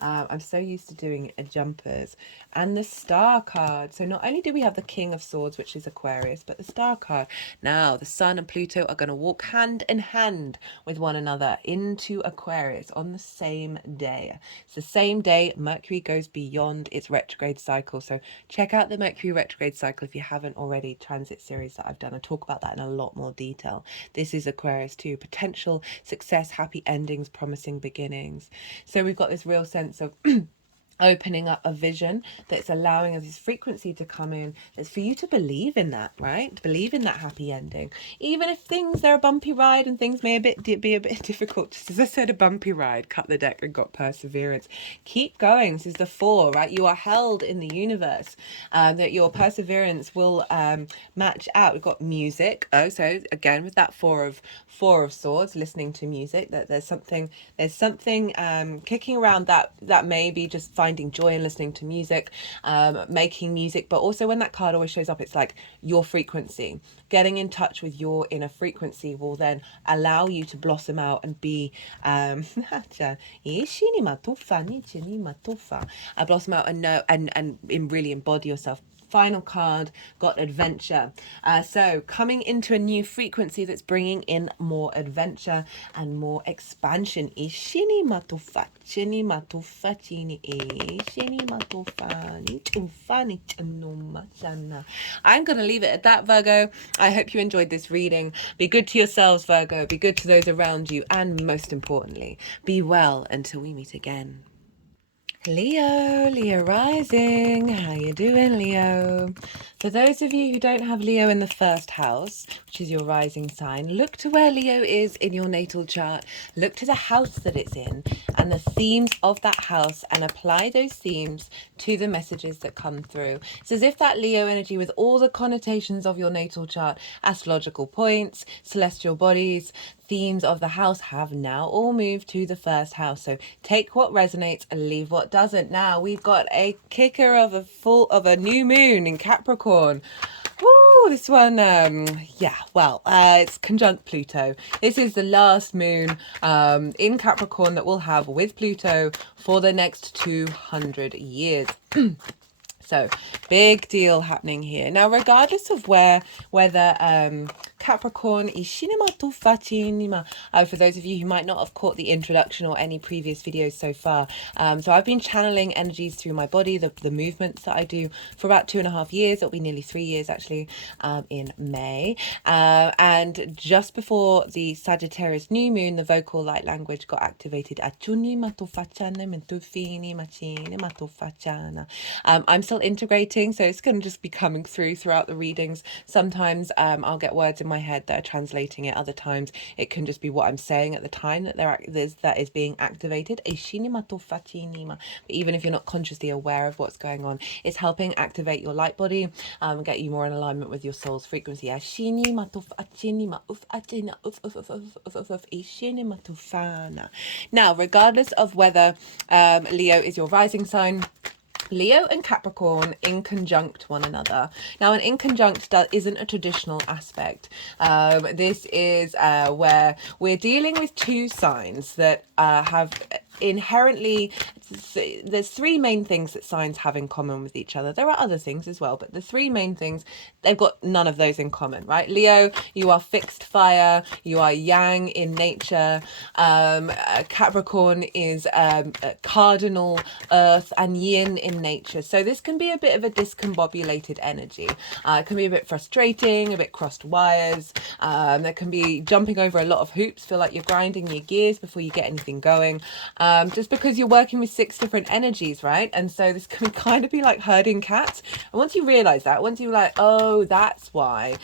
I'm so used to doing jumpers. And the star card. So not only do we have the King of Swords, which is Aquarius, but the star card. Now the Sun and Pluto are going to walk hand in hand with one another into Aquarius on the same day. It's the same day Mercury goes beyond its retrograde cycle. So check out the Mercury retrograde cycle if you haven't already, transit series that I've done. I talk about that in a lot more detail. This is Aquarius too. Potential success, happy endings, promising beginnings. So we've got this real sense of opening up a vision that's allowing us this frequency to come in. It's for you to believe in that, right? To believe in that happy ending. Even if they're a bumpy ride and things may be a bit difficult. Just as I said, a bumpy ride, cut the deck and got perseverance. Keep going. This is the 4, right? You are held in the universe. That your perseverance will match out. We've got music. Oh, so again with that 4 of Swords, listening to music. That there's something kicking around that may be just finding joy in listening to music, making music, but also when that card always shows up, it's like your frequency. Getting in touch with your inner frequency will then allow you to blossom out and be blossom out and know and really embody yourself. Final card, got adventure. So coming into a new frequency that's bringing in more adventure and more expansion. I'm going to leave it at that, Virgo. I hope you enjoyed this reading. Be good to yourselves, Virgo. Be good to those around you. And most importantly, be well until we meet again. Leo rising. How you doing, Leo? For those of you who don't have Leo in the first house, which is your rising sign, look to where Leo is in your natal chart. Look to the house that it's in and the themes of that house, and apply those themes to the messages that come through. It's as if that Leo energy, with all the connotations of your natal chart, astrological points, celestial bodies, themes of the house, have now all moved to the first house. So take what resonates and leave what doesn't. Now we've got a kicker of a new moon in Capricorn. Woo, this one, it's conjunct Pluto. This is the last moon in Capricorn that we'll have with Pluto for the next 200 years. So big deal happening here. Now, regardless of whether Capricorn is for those of you who might not have caught the introduction or any previous videos so far. So I've been channeling energies through my body, the movements that I do for about 2.5 years. It'll be nearly 3 years actually in May. And just before the Sagittarius new moon, the vocal light language got activated. I'm still integrating, so it's going to just be coming throughout the readings. Sometimes I'll get words in my head that are translating it. Other times it can just be what I'm saying at the time that is being activated. But even if you're not consciously aware of what's going on, it's helping activate your light body, get you more in alignment with your soul's frequency. Now, regardless of whether Leo is your rising sign, Leo and Capricorn in conjunct one another. Now, an in conjunct isn't a traditional aspect. This is where we're dealing with two signs that have inherently there's three main things that signs have in common with each other. There are other things as well, but the three main things, they've got none of those in common, right? Leo, you are fixed fire, you are yang in nature. Capricorn is cardinal earth and yin in nature. So this can be a bit of a discombobulated energy. It can be a bit frustrating, a bit crossed wires. There can be jumping over a lot of hoops, feel like you're grinding your gears before you get anything going. Just because you're working with 6 different energies, right? And so this can kind of be like herding cats. And once you realize that, once you're like, oh, that's why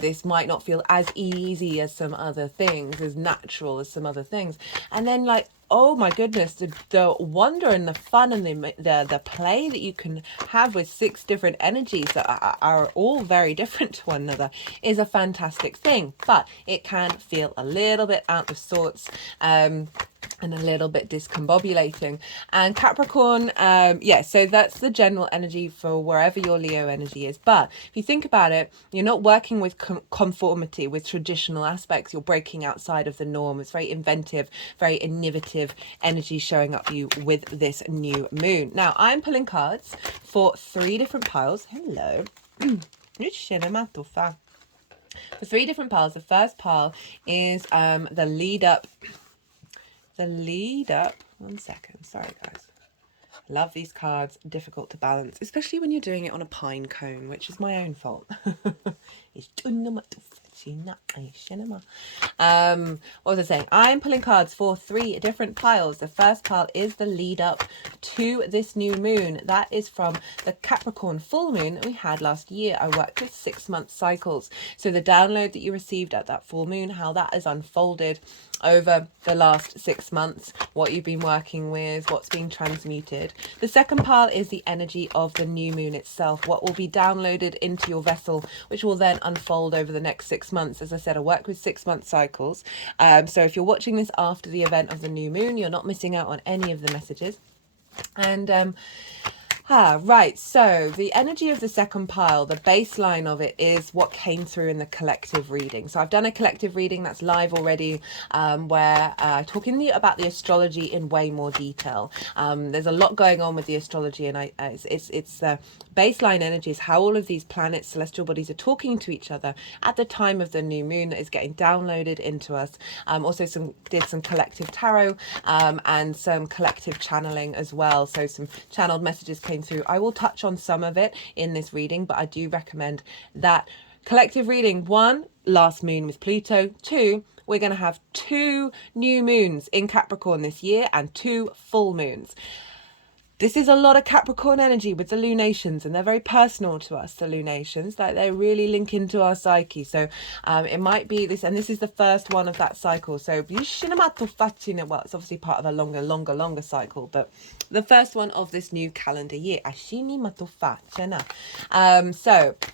this might not feel as easy as some other things, as natural as some other things. And then like, oh my goodness, the wonder and the fun and the play that you can have with 6 different energies that are all very different to one another is a fantastic thing. But it can feel a little bit out of sorts. And a little bit discombobulating. And Capricorn, yeah, so that's the general energy for wherever your Leo energy is. But if you think about it, you're not working with conformity, with traditional aspects. You're breaking outside of the norm. It's very inventive, very innovative energy showing up you with this new moon. Now, I'm pulling cards for 3 different piles. Hello. For 3 different piles. The first pile is the lead up. One second, sorry guys. Love these cards, difficult to balance, especially when you're doing it on a pine cone, which is my own fault. What was I saying? I'm pulling cards for 3 different piles. The first pile is the lead up to this new moon. That is from the Capricorn full moon that we had last year. I worked with 6-month cycles. So the download that you received at that full moon, how that has unfolded over the last 6 months, what you've been working with, what's being transmuted. The second pile is the energy of the new moon itself, what will be downloaded into your vessel, which will then unfold over the next 6 months. As I said, I work with 6-month cycles. So if you're watching this after the event of the new moon, you're not missing out on any of the messages. And right, so the energy of the second pile, the baseline of it is what came through in the collective reading. So I've done a collective reading that's live already, where talking about the astrology in way more detail. There's a lot going on with the astrology, and it's baseline energy is how all of these planets, celestial bodies, are talking to each other at the time of the new moon that is getting downloaded into us. Also did some collective tarot and some collective channeling as well. So some channeled messages came through. I will touch on some of it in this reading, but I do recommend that collective reading. 1, last moon with Pluto. 2, we're going to have 2 new moons in Capricorn this year and 2 full moons. This is a lot of Capricorn energy with the lunations, and they're very personal to us, the lunations. Like, they really link into our psyche. So it might be this, and this is the first one of that cycle. So well, it's obviously part of a longer cycle, but the first one of this new calendar year. So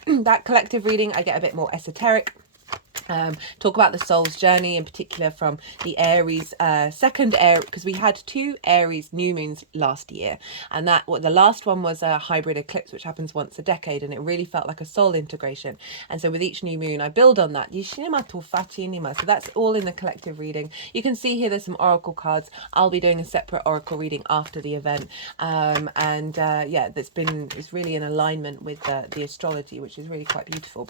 that collective reading, I get a bit more esoteric. Talk about the soul's journey, in particular from the Aries second Aries, because we had 2 Aries new moons last year, and the last one was a hybrid eclipse, which happens once a decade, and it really felt like a soul integration. And so with each new moon I build on that. So that's all in the collective reading. You can see here there's some oracle cards. I'll be doing a separate oracle reading after the event, yeah, it's really in alignment with the astrology, which is really quite beautiful.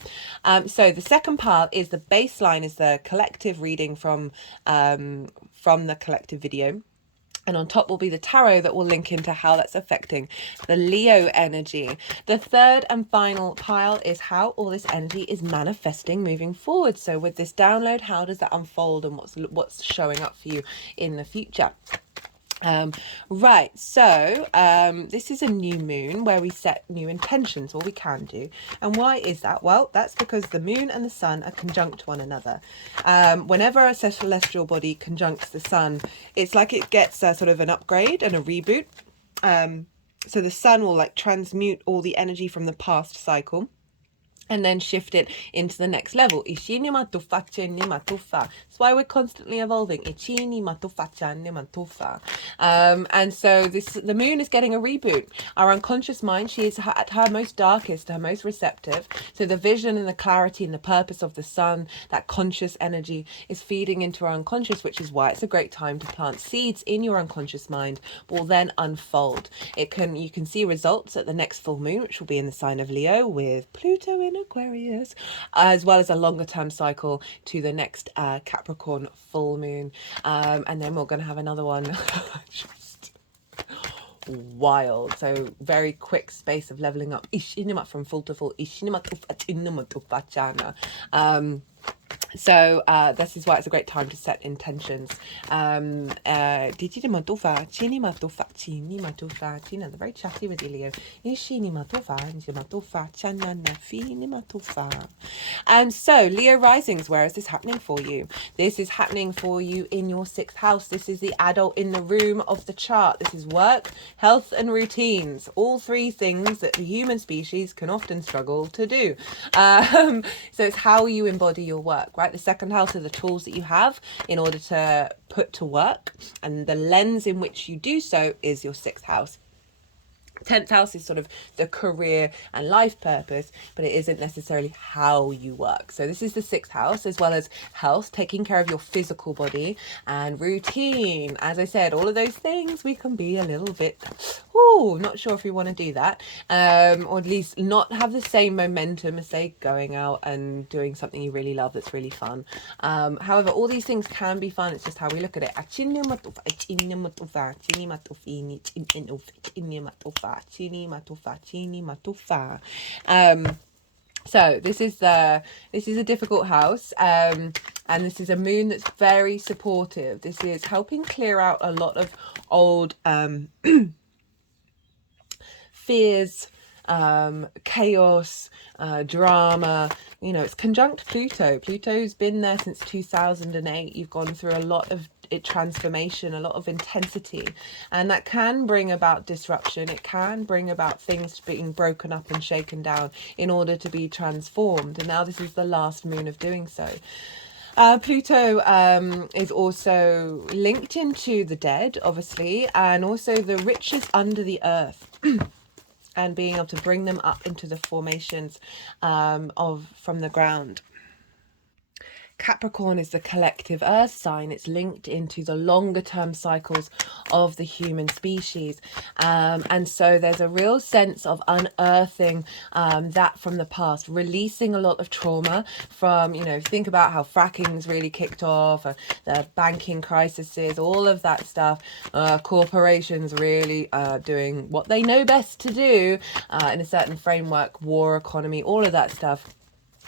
So the second part is the baseline, is the collective reading from the collective video, and on top will be the tarot that will link into how that's affecting the Leo energy. The third and final pile is how all this energy is manifesting moving forward. So with this download, how does that unfold, and what's showing up for you in the future? Right, so this is a new moon where we set new intentions, or we can do. And why is that? Well, that's because the moon and the sun are conjunct one another. Whenever a celestial body conjuncts the sun, it's like it gets a sort of an upgrade and a reboot. So the sun will like transmute all the energy from the past cycle, and then shift it into the next level. Ishini matufa, chini matufa. That's why we're constantly evolving. Ichini matufa, chani matufa. And so the moon is getting a reboot. Our unconscious mind, she is at her most darkest, her most receptive. So the vision and the clarity and the purpose of the sun, that conscious energy, is feeding into our unconscious, which is why it's a great time to plant seeds in your unconscious mind, will then unfold. You can see results at the next full moon, which will be in the sign of Leo with Pluto in Aquarius, as well as a longer term cycle to the next Capricorn full moon. And then we're going to have another one. Just wild. So very quick space of leveling up. Ishinima from full to full. Ishinima tufa tufa chana. So this is why it's a great time to set intentions. They're very chatty with you, Leo. So Leo risings, where is this happening for you? This is happening for you in your 6th house. This is the adult in the room of the chart. This is work, health, and routines. All 3 things that the human species can often struggle to do. So it's how you embody your work, right? The 2nd house are the tools that you have in order to put to work, and the lens in which you do so is your 6th house. 10th house is sort of the career and life purpose, but it isn't necessarily how you work. So this is the 6th house, as well as health, taking care of your physical body, and routine. As I said, all of those things, we can be a little bit, not sure if we want to do that, or at least not have the same momentum as, say, going out and doing something you really love that's really fun. However, all these things can be fun. It's just how we look at it. So this is a difficult house, and this is a moon that's very supportive. This is helping clear out a lot of old fears, chaos, drama. It's conjunct Pluto. Pluto's been there since 2008. You've gone through a lot of transformation, a lot of intensity, and that can bring about disruption. It can bring about things being broken up and shaken down in order to be transformed, and now this is the last moon of doing so. Pluto is also linked into the dead, obviously, and also the riches under the earth. And being able to bring them up into the formations from the ground. Capricorn is the collective earth sign. It's linked into the longer term cycles of the human species. And so there's a real sense of unearthing that from the past, releasing a lot of trauma from, think about how fracking's really kicked off, the banking crises, all of that stuff. Corporations really doing what they know best to do in a certain framework, war, economy, all of that stuff.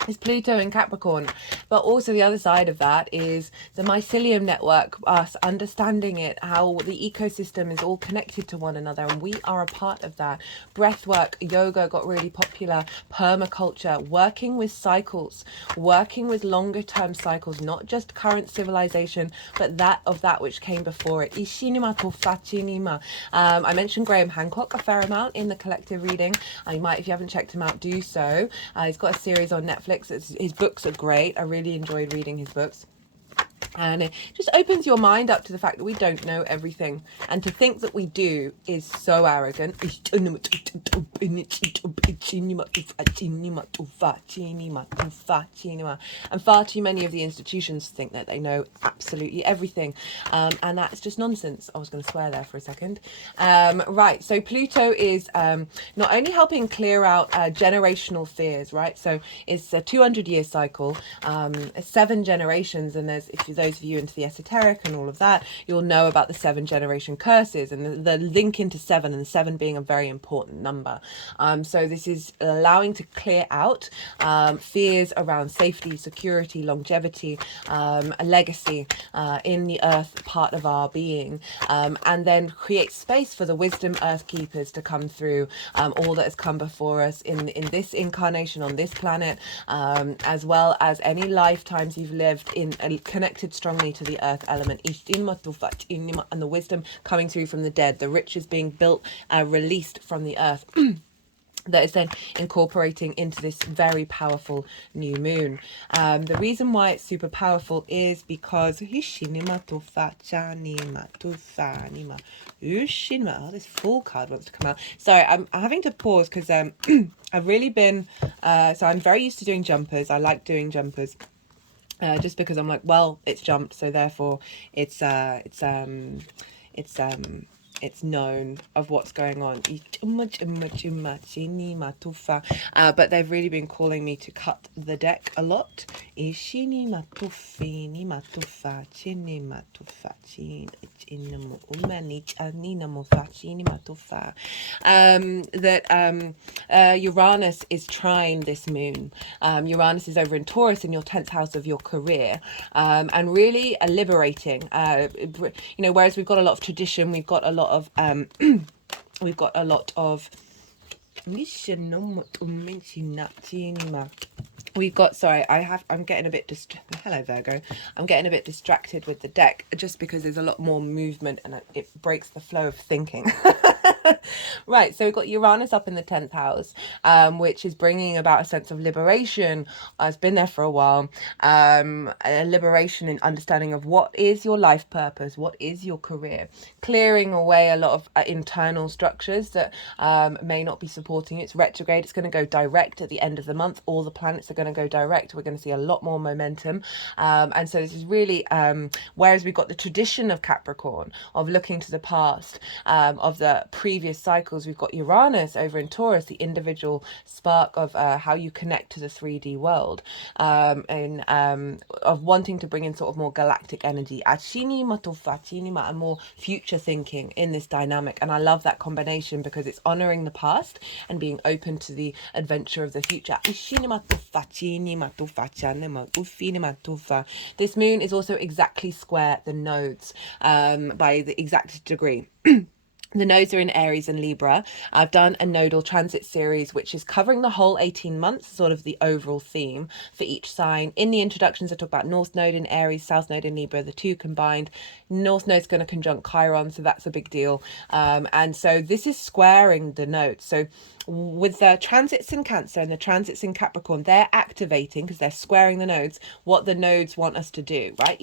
Is Pluto in Capricorn. But also the other side of that is the mycelium network, us understanding it, how the ecosystem is all connected to one another, and we are a part of that. Breathwork, yoga got really popular, permaculture, working with cycles, working with longer term cycles, not just current civilization, but that which came before it. Ishinima to fachinima. I mentioned Graham Hancock a fair amount in the collective reading. You might, if you haven't checked him out, do so. He's got a series on Netflix. His books are great. I really enjoyed reading his books. And it just opens your mind up to the fact that we don't know everything. And to think that we do is so arrogant. And far too many of the institutions think that they know absolutely everything. And that's just nonsense. I was going to swear there for a second. Right, so Pluto is not only helping clear out generational fears, right? So it's a 200-year cycle, 7 generations, and there's, if those of you into the esoteric and all of that, you'll know about the 7 generation curses and the link into 7, and 7 being a very important number. So this is allowing to clear out fears around safety, security, longevity, a legacy in the earth part of our being, and then create space for the wisdom earth keepers to come through all that has come before us in this incarnation on this planet, as well as any lifetimes you've lived in connected strongly to the earth element, and the wisdom coming through from the dead, the riches being built, released from the earth. that is then incorporating into this very powerful new moon. The reason why it's super powerful is because this full card wants to come out. Sorry, I'm having to pause because I've really been so I'm very used to doing jumpers. I like doing jumpers. Just because I'm like, well, it's jumped, so therefore it's known of what's going on. But they've really been calling me to cut the deck a lot. Uranus is trying this moon. Uranus is over in Taurus in your 10th house of your career, and really liberating. Whereas we've got a lot of tradition, we've got a lot of I'm getting a bit hello Virgo, I'm getting a bit distracted with the deck just because there's a lot more movement and it breaks the flow of thinking. Right, so we've got Uranus up in the 10th house, which is bringing about a sense of liberation. It's been there for a while. A liberation in understanding of what is your life purpose, what is your career, clearing away a lot of internal structures that may not be supporting you. It's retrograde. It's going to go direct at the end of the month. All the planets are going to go direct. We're going to see a lot more momentum. And so this is really, whereas we've got the tradition of Capricorn, of looking to the past, of the previous cycles, we've got Uranus over in Taurus, the individual spark of how you connect to the 3D world, and of wanting to bring in sort of more galactic energy, and more future thinking in this dynamic. And I love that combination because it's honoring the past and being open to the adventure of the future. This moon is also exactly square the nodes by the exact degree. The nodes are in Aries and Libra. I've done a nodal transit series, which is covering the whole 18 months, sort of the overall theme for each sign. In the introductions, I talk about North Node in Aries, South Node in Libra, the two combined. North Node's going to conjunct Chiron, so that's a big deal. And so this is squaring the nodes. So with the transits in Cancer and the transits in Capricorn, they're activating, because they're squaring the nodes, what the nodes want us to do, right?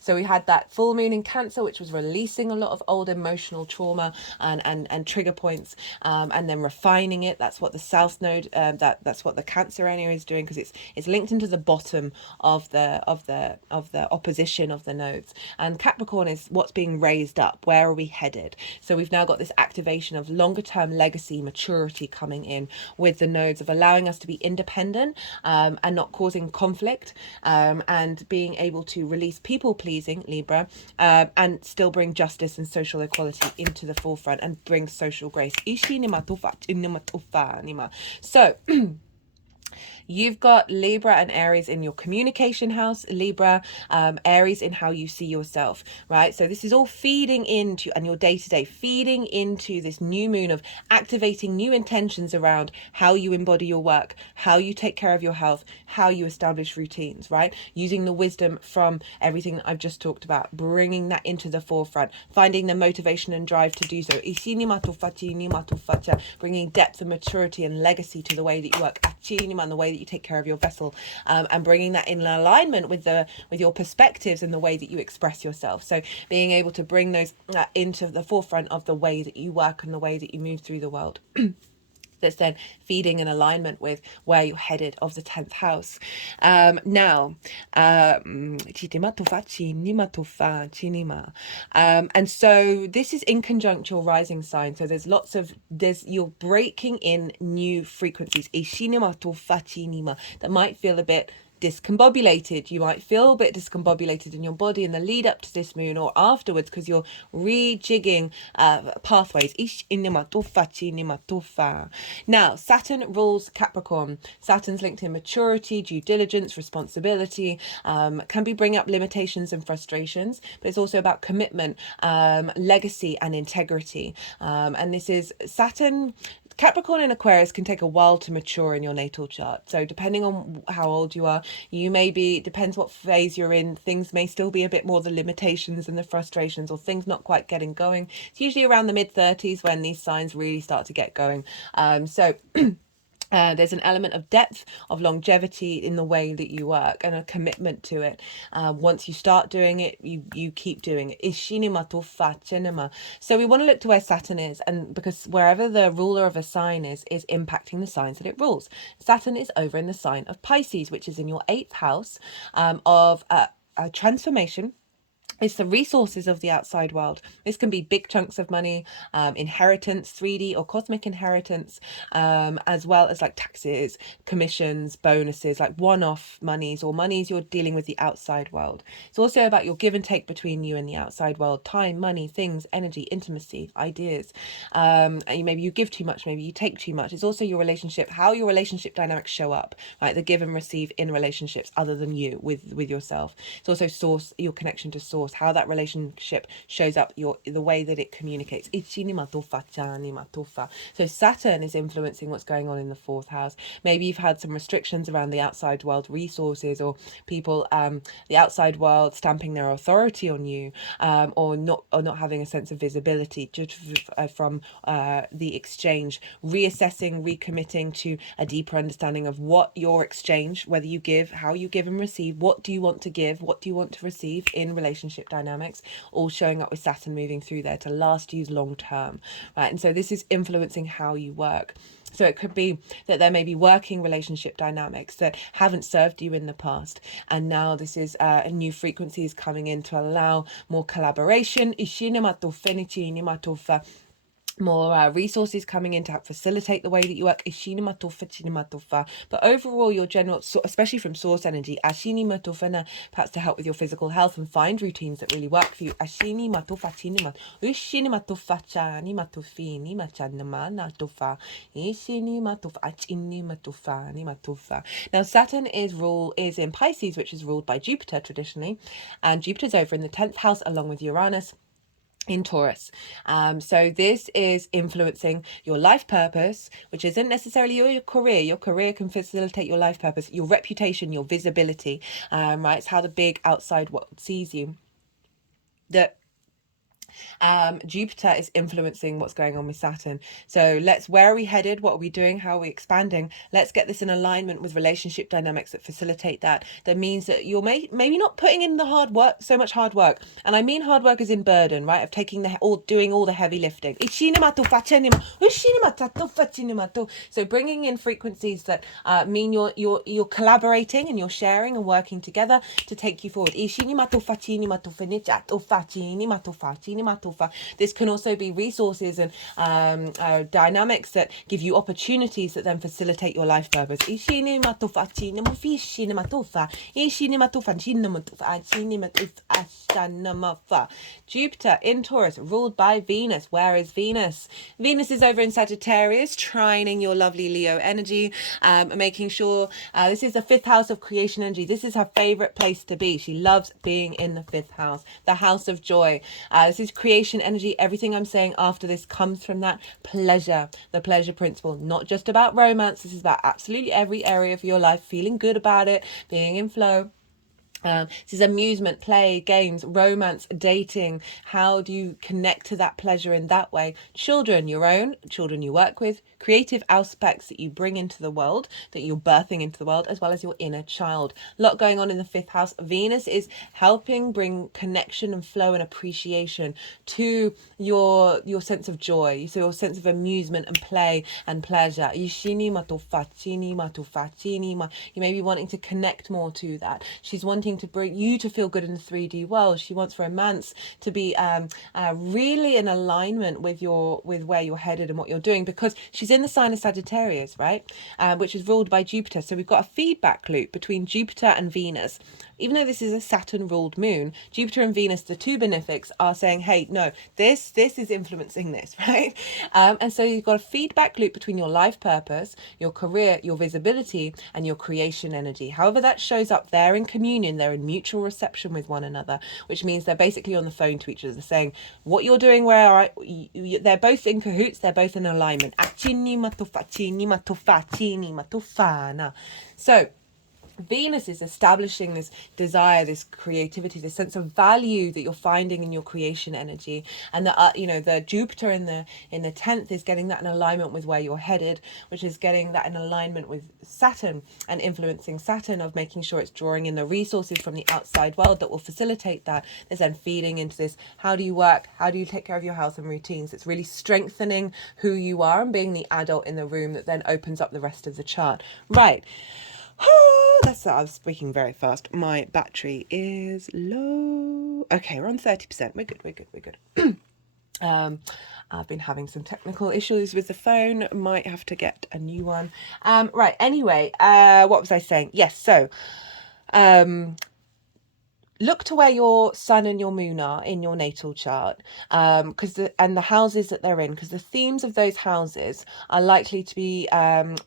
So we had that full moon in Cancer, which was releasing a lot of old emotional trauma and trigger points, and then refining it. That's what the South Node, that's what the Cancer area is doing, because it's linked into the bottom of the opposition of the nodes. And Capricorn is what's being raised up. Where are we headed? So we've now got this activation of longer term legacy maturity coming in with the nodes, of allowing us to be independent and not causing conflict, and being able to release people pleasing, Libra, and still bring justice and social equality into the forefront and bring social grace. So you've got Libra and Aries in your communication house, Libra, Aries in how you see yourself, right? So this is all feeding into, and your day-to-day, feeding into this new moon of activating new intentions around how you embody your work, how you take care of your health, how you establish routines, right? Using the wisdom from everything that I've just talked about, bringing that into the forefront, finding the motivation and drive to do so. Bringing depth and maturity and legacy to the way that you work, and the way that you take care of your vessel, and bringing that in alignment with your perspectives and the way that you express yourself. So being able to bring those into the forefront of the way that you work and the way that you move through the world. That's then feeding in alignment with where you're headed of the 10th house. And so this is in conjunct your rising sign. So you're breaking in new frequencies that might feel a bit discombobulated. You might feel a bit discombobulated in your body in the lead up to this moon or afterwards, because you're rejigging pathways. Now, Saturn rules Capricorn. Saturn's linked in maturity, due diligence, responsibility, can be bringing up limitations and frustrations, but it's also about commitment, legacy and integrity. And this is Saturn. Capricorn and Aquarius can take a while to mature in your natal chart. So depending on how old you are, you may be, depends what phase you're in, things may still be a bit more the limitations and the frustrations, or things not quite getting going. It's usually around the mid-30s when these signs really start to get going. There's an element of depth, of longevity in the way that you work, and a commitment to it. Once you start doing it, you keep doing it. So we want to look to where Saturn is, and because wherever the ruler of a sign is impacting the signs that it rules. Saturn is over in the sign of Pisces, which is in your 8th house of transformation. It's the resources of the outside world. This can be big chunks of money, inheritance, 3D or cosmic inheritance, as well as like taxes, commissions, bonuses, like one-off monies or monies you're dealing with the outside world. It's also about your give and take between you and the outside world: time, money, things, energy, intimacy, ideas. Maybe you give too much, maybe you take too much. It's also your relationship, how your relationship dynamics show up, right? The give and receive in relationships other than you with yourself. It's also source, your connection to source, how that relationship shows up, the way that it communicates. So Saturn is influencing what's going on in the 4th house. Maybe you've had some restrictions around the outside world resources, or people, the outside world stamping their authority on you, or not having a sense of visibility just from the exchange. Reassessing, recommitting to a deeper understanding of what your exchange, whether you give, how you give and receive, what do you want to give, what do you want to receive in relationship dynamics, all showing up with Saturn moving through there to last you long term, right? And so this is influencing how you work. So it could be that there may be working relationship dynamics that haven't served you in the past, and now this is a new frequencies coming in to allow more collaboration, more resources coming in to help facilitate the way that you work. But overall, your general, especially from source energy, perhaps to help with your physical health and find routines that really work for you. Now Saturn is in Pisces, which is ruled by Jupiter traditionally, and Jupiter's over in the 10th house along with Uranus in Taurus. So this is influencing your life purpose, which isn't necessarily your career. Your career can facilitate your life purpose, your reputation, your visibility, right? It's how the big outside world sees you. That Jupiter is influencing what's going on with Saturn. So where are we headed? What are we doing? How are we expanding? Let's get this in alignment with relationship dynamics that facilitate that. That means that you're maybe not putting in the hard work, so much hard work. And I mean hard work is in burden, right? Of doing all the heavy lifting. So bringing in frequencies that mean you're collaborating and you're sharing and working together to take you forward. This can also be resources and dynamics that give you opportunities that then facilitate your life purpose. Jupiter in Taurus, ruled by Venus. Where is Venus? Venus is over in Sagittarius, trining your lovely Leo energy, making sure this is the 5th house of creation energy. This is her favorite place to be. She loves being in the 5th house, the house of joy. This is creation energy. Everything I'm saying after this comes from that pleasure, the pleasure principle. Not just about romance. This is about absolutely every area of your life, feeling good about it, being in flow. This is amusement, play, games, romance, dating. How do you connect to that pleasure in that way? Children, your own, children you work with, creative aspects that you bring into the world, that you're birthing into the world, as well as your inner child. A lot going on in the 5th house. Venus is helping bring connection and flow and appreciation to your sense of joy, so your sense of amusement and play and pleasure. You may be wanting to connect more to that. She's wanting to bring you to feel good in the 3D world. She wants romance to be really in alignment with where you're headed and what you're doing, because she's in the sign of Sagittarius, right? Which is ruled by Jupiter. So we've got a feedback loop between Jupiter and Venus. Even though this is a Saturn ruled moon, Jupiter and Venus, the two benefics, are saying, hey, no, this is influencing this, right? And so you've got a feedback loop between your life purpose, your career, your visibility, and your creation energy. However that shows up there in communion, and they're in mutual reception with one another, which means they're basically on the phone to each other saying, what you're doing, they're both in cahoots, they're both in alignment. So Venus is establishing this desire, this creativity, this sense of value that you're finding in your creation energy, and the Jupiter in the 10th is getting that in alignment with where you're headed, which is getting that in alignment with Saturn and influencing Saturn, of making sure it's drawing in the resources from the outside world that will facilitate that. There's then feeding into this, how do you work, how do you take care of your health and routines. It's really strengthening who you are and being the adult in the room that then opens up the rest of the chart. Right. I was speaking very fast. My battery is low. Okay, we're on 30%. We're good. I've been having some technical issues with the phone. Might have to get a new one. Right, anyway, what was I saying? Yes, so look to where your sun and your moon are in your natal chart, and the houses that they're in, because the themes of those houses are likely to be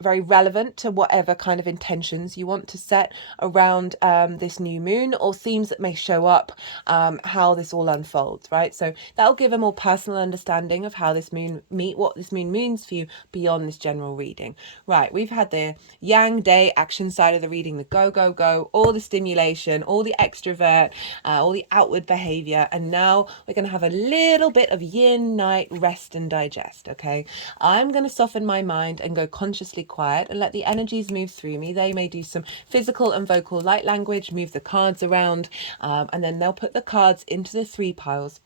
very relevant to whatever kind of intentions you want to set around this new moon, or themes that may show up, how this all unfolds, right? So that'll give a more personal understanding of how this moon what this moon means for you beyond this general reading. Right, we've had the yang day action side of the reading, the go, all the stimulation, all the extrovert, all the outward behavior, and now we're going to have a little bit of yin night rest and digest. Okay, I'm going to soften my mind and go consciously quiet and let the energies move through me. They may do some physical and vocal light language, move the cards around, and then they'll put the cards into the 3 piles.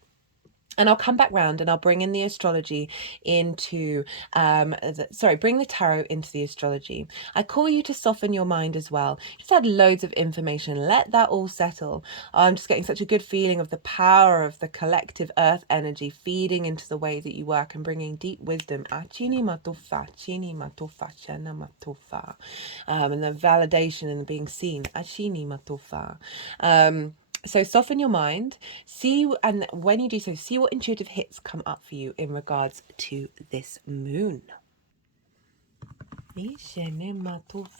And I'll come back round and I'll bring in the astrology into, bring the tarot into the astrology. I call you to soften your mind as well. Just add loads of information. Let that all settle. I'm just getting such a good feeling of the power of the collective earth energy feeding into the way that you work and bringing deep wisdom. And the validation and being seen. So soften your mind, and when you do so, see what intuitive hits come up for you in regards to this moon. Let me move this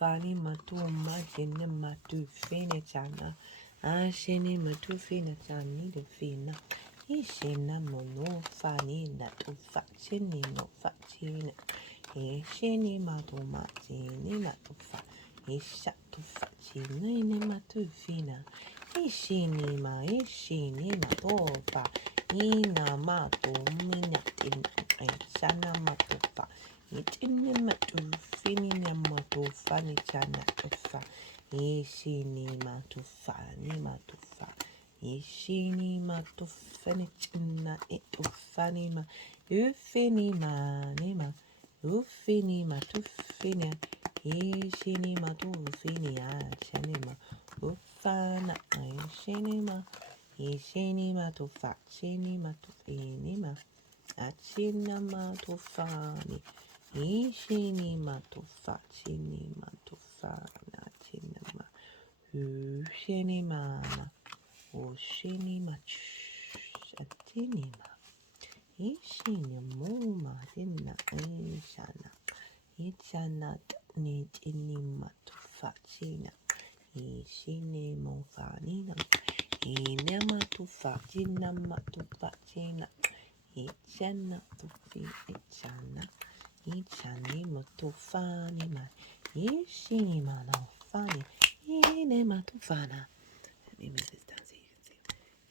down so you can see.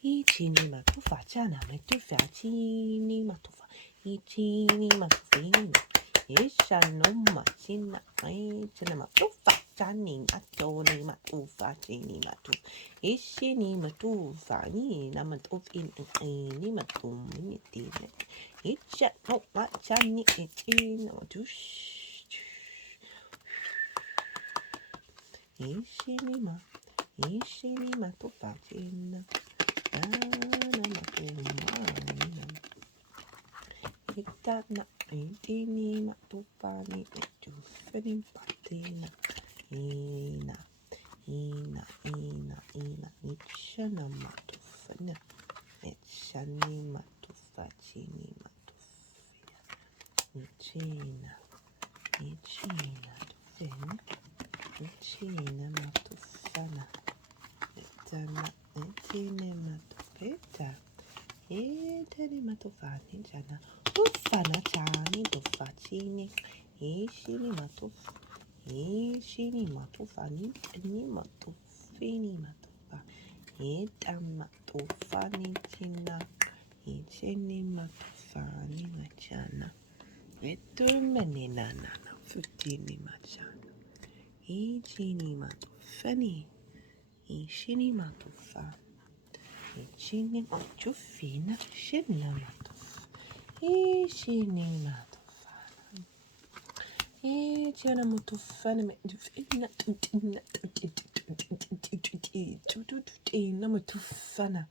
Ichini matufa chana metufa chini matufa. Ichini matufina. Ishano machina. Ichina matufa chani matoni matufa chini matu. Ishini matufa ni na matuf in matum minitine. Ichano machani ichina matush. Ishini matufachina, ana matumana. Itana, itini matufani, itufani patina. Ina, ichana matufana. Ichani matufachini matufia. Ichina tufina. Ichina matufana. jana etini matupeta etini matufani jana ufana chani tufachini ishini matufani ni matufini matufa eta matufani china ichini matufani machana eturmeni nana futini machana ichini matufani ishini matufa ichini matufina shina matufa ishini matufa ichana matufana matufina matufana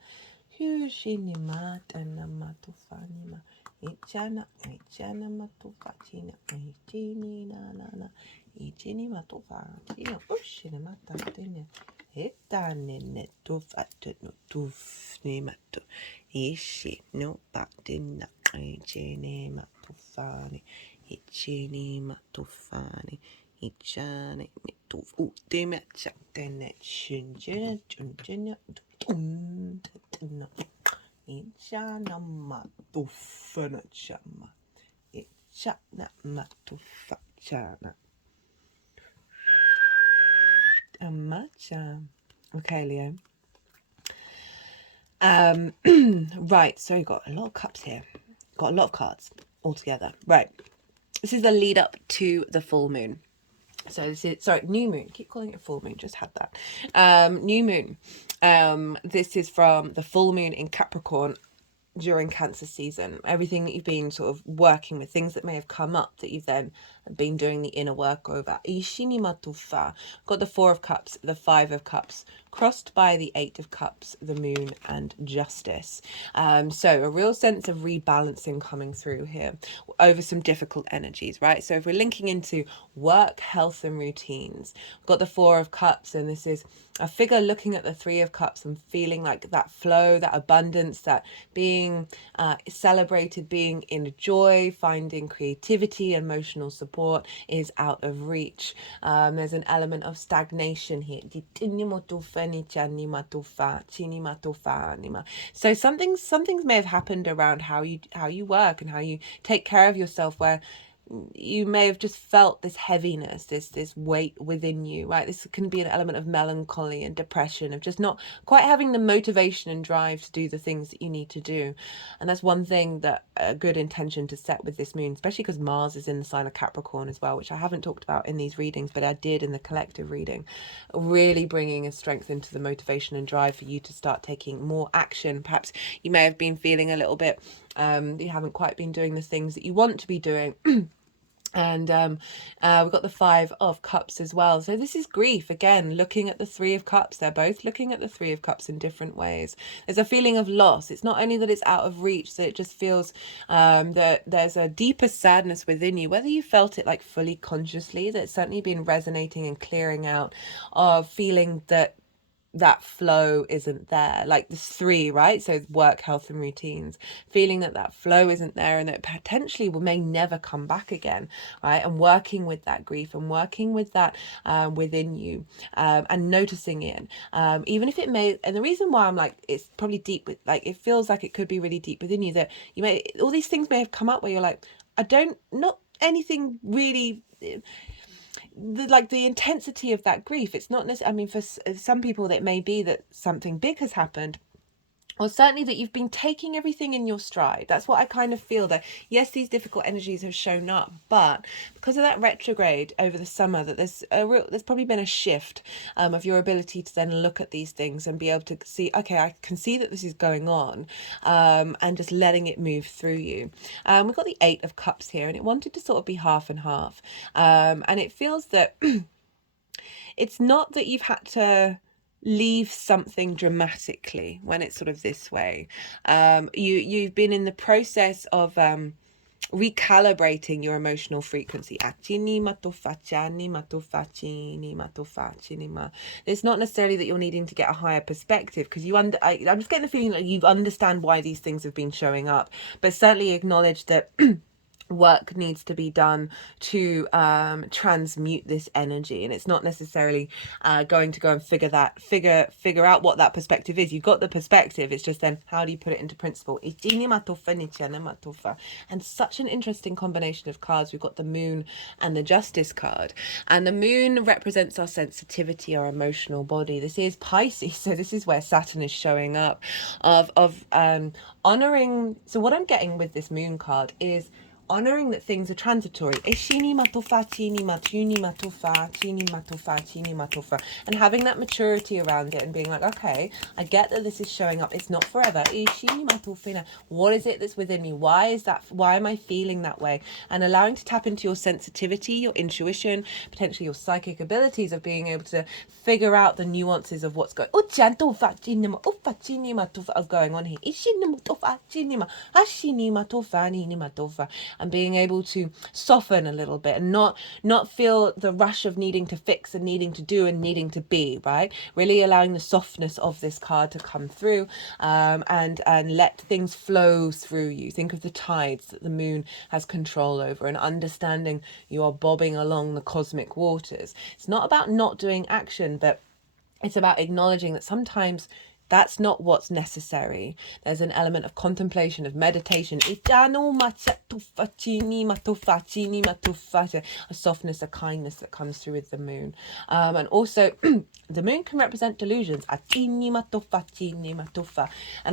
ishini matana matufani ma ichana matufa china ichini na ichini matufa china ushini matatene etanene tufateno tufni matu ishi no patina ichini matufani ichini matufani ichani mituf utime chatene shinjene chunjene tumtetena ichana matufana chama ichana matufa chana amacha. Okay, Leo. Right, so we've got a lot of cups here. Got a lot of cards altogether. Right. This is the lead up to the full moon. So this is, sorry, new moon. Keep calling it full moon. Just had that. New moon. This is from the full moon in Capricorn during Cancer season. Everything that you've been sort of working with, things that may have come up that you've then been doing the inner work over. Ishini matufa. Got the 4 of Cups, the 5 of Cups, crossed by the 8 of Cups, the Moon, and Justice. So a real sense of rebalancing coming through here over some difficult energies, right? So if we're linking into work, health, and routines, we've got the 4 of Cups, and this is a figure looking at the 3 of Cups and feeling like that flow, that abundance, that being celebrated, being in joy, finding creativity, emotional support is out of reach. There's an element of stagnation here. So something may have happened around how you work and how you take care of yourself, where you may have just felt this heaviness, this weight within you, right? This can be an element of melancholy and depression, of just not quite having the motivation and drive to do the things that you need to do. And that's one thing that a good intention to set with this moon, especially because Mars is in the sign of Capricorn as well, which I haven't talked about in these readings, but I did in the collective reading, really bringing a strength into the motivation and drive for you to start taking more action. Perhaps you may have been feeling a little bit you haven't quite been doing the things that you want to be doing. And we've got the 5 of Cups as well. So this is grief again, looking at the 3 of Cups. They're both looking at the 3 of Cups in different ways. There's a feeling of loss. It's not only that it's out of reach, that it just feels that there's a deeper sadness within you, whether you felt it like fully consciously, that's certainly been resonating and clearing out of feeling that flow isn't there, like this 3, right? So work, health, and routines, feeling that flow isn't there, and that potentially may never come back again, right? And working with that grief and working with that within you, and noticing it, even if it may. And the reason why I'm like, it's probably deep with, like, it feels like it could be really deep within you, that you may, all these things may have come up where you're like, not anything really. The intensity of that grief, it's not necessarily, I mean, for some people it may be that something big has happened, or certainly that you've been taking everything in your stride. That's what I kind of feel, that yes, these difficult energies have shown up, but because of that retrograde over the summer, that there's probably been a shift of your ability to then look at these things and be able to see, okay, I can see that this is going on, and just letting it move through you. We've got the 8 of Cups here, and it wanted to sort of be half and half, and it feels that it's not that you've had to leave something dramatically when it's sort of this way. You've been in the process of recalibrating your emotional frequency. It's not necessarily that you're needing to get a higher perspective, because I'm just getting the feeling like you understand why these things have been showing up, but certainly acknowledge that work needs to be done to transmute this energy, and it's not necessarily going to go and figure out what that perspective is. You've got the perspective, it's just then how do you put it into principle. And such an interesting combination of cards. We've got the Moon and the Justice card, and the Moon represents our sensitivity, our emotional body. This is Pisces, so this is where Saturn is showing up, of honoring. So what I'm getting with this Moon card is honoring that things are transitory. And having that maturity around it and being like, okay, I get that this is showing up. It's not forever. What is it that's within me? Why am I feeling that way? And allowing to tap into your sensitivity, your intuition, potentially your psychic abilities of being able to figure out the nuances of what's going on here. And being able to soften a little bit and not feel the rush of needing to fix and needing to do and needing to be, right? Really allowing the softness of this card to come through, and let things flow through you. Think of the tides that the Moon has control over, and understanding you are bobbing along the cosmic waters. It's not about not doing action, but it's about acknowledging that sometimes that's not what's necessary. There's an element of contemplation, of meditation. A softness, a kindness that comes through with the Moon. And also, the Moon can represent delusions. And the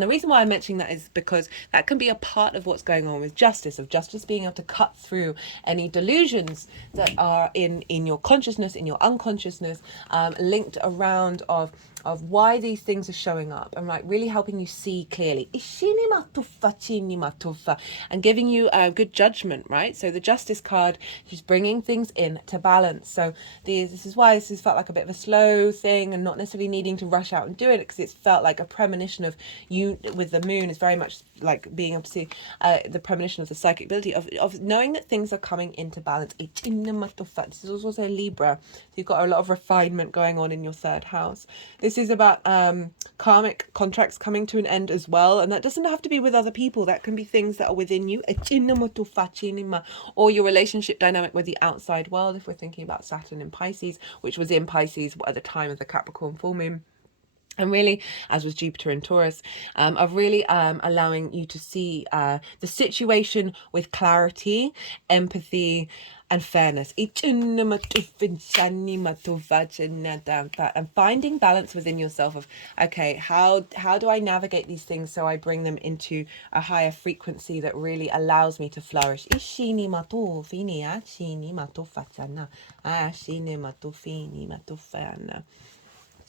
reason why I'm mentioning that is because that can be a part of what's going on with justice, of justice being able to cut through any delusions that are in your consciousness, in your unconsciousness, linked around of why these things are showing up, and like really helping you see clearly and giving you a good judgment, right? So the Justice card is bringing things in to balance. So this is why this has felt like a bit of a slow thing, and not necessarily needing to rush out and do it, because it's felt like a premonition of you with the Moon is very much like being able to see the premonition of the psychic ability of knowing that things are coming into balance. This is also a Libra, so you've got a lot of refinement going on in your third house. This is about karmic contracts coming to an end as well, and that doesn't have to be with other people. That can be things that are within you, or your relationship dynamic with the outside world, if we're thinking about Saturn in Pisces, which was in Pisces at the time of the Capricorn full moon. And really, as was Jupiter in Taurus, of really allowing you to see the situation with clarity, empathy, and fairness. And finding balance within yourself of, okay, how do I navigate these things so I bring them into a higher frequency that really allows me to flourish.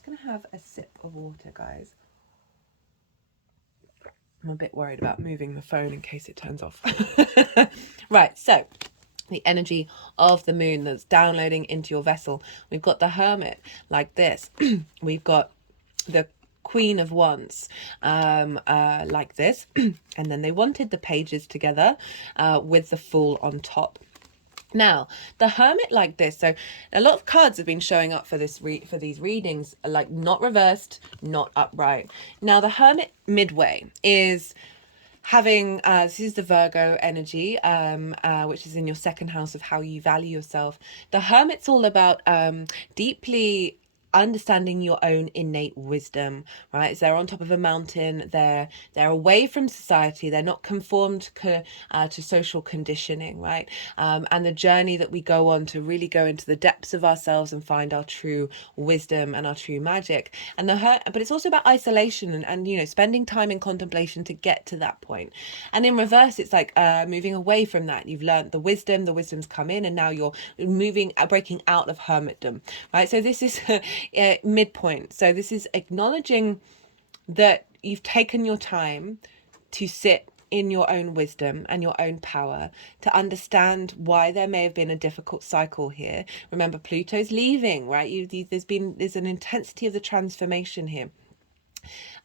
Gonna have a sip of water, guys. I'm a bit worried about moving the phone in case it turns off. Right, so the energy of the Moon that's downloading into your vessel. We've got the Hermit like this. We've got the Queen of Wands like this. And then they wanted the pages together with the Fool on top. Now, the Hermit like this, so a lot of cards have been showing up for these readings, like not reversed, not upright. Now, the Hermit midway is having, this is the Virgo energy, which is in your second house of how you value yourself. The Hermit's all about deeply understanding your own innate wisdom, right? So they're on top of a mountain, they're away from society, they're not conformed to social conditioning, right? And the journey that we go on to really go into the depths of ourselves and find our true wisdom and our true magic. And but it's also about isolation and you know, spending time in contemplation to get to that point. And in reverse, it's like moving away from that. You've learned the wisdom's come in, and now you're breaking out of hermitdom, right? So this is midpoint. So this is acknowledging that you've taken your time to sit in your own wisdom and your own power, to understand why there may have been a difficult cycle here. Remember, Pluto's leaving, right? There's an intensity of the transformation here.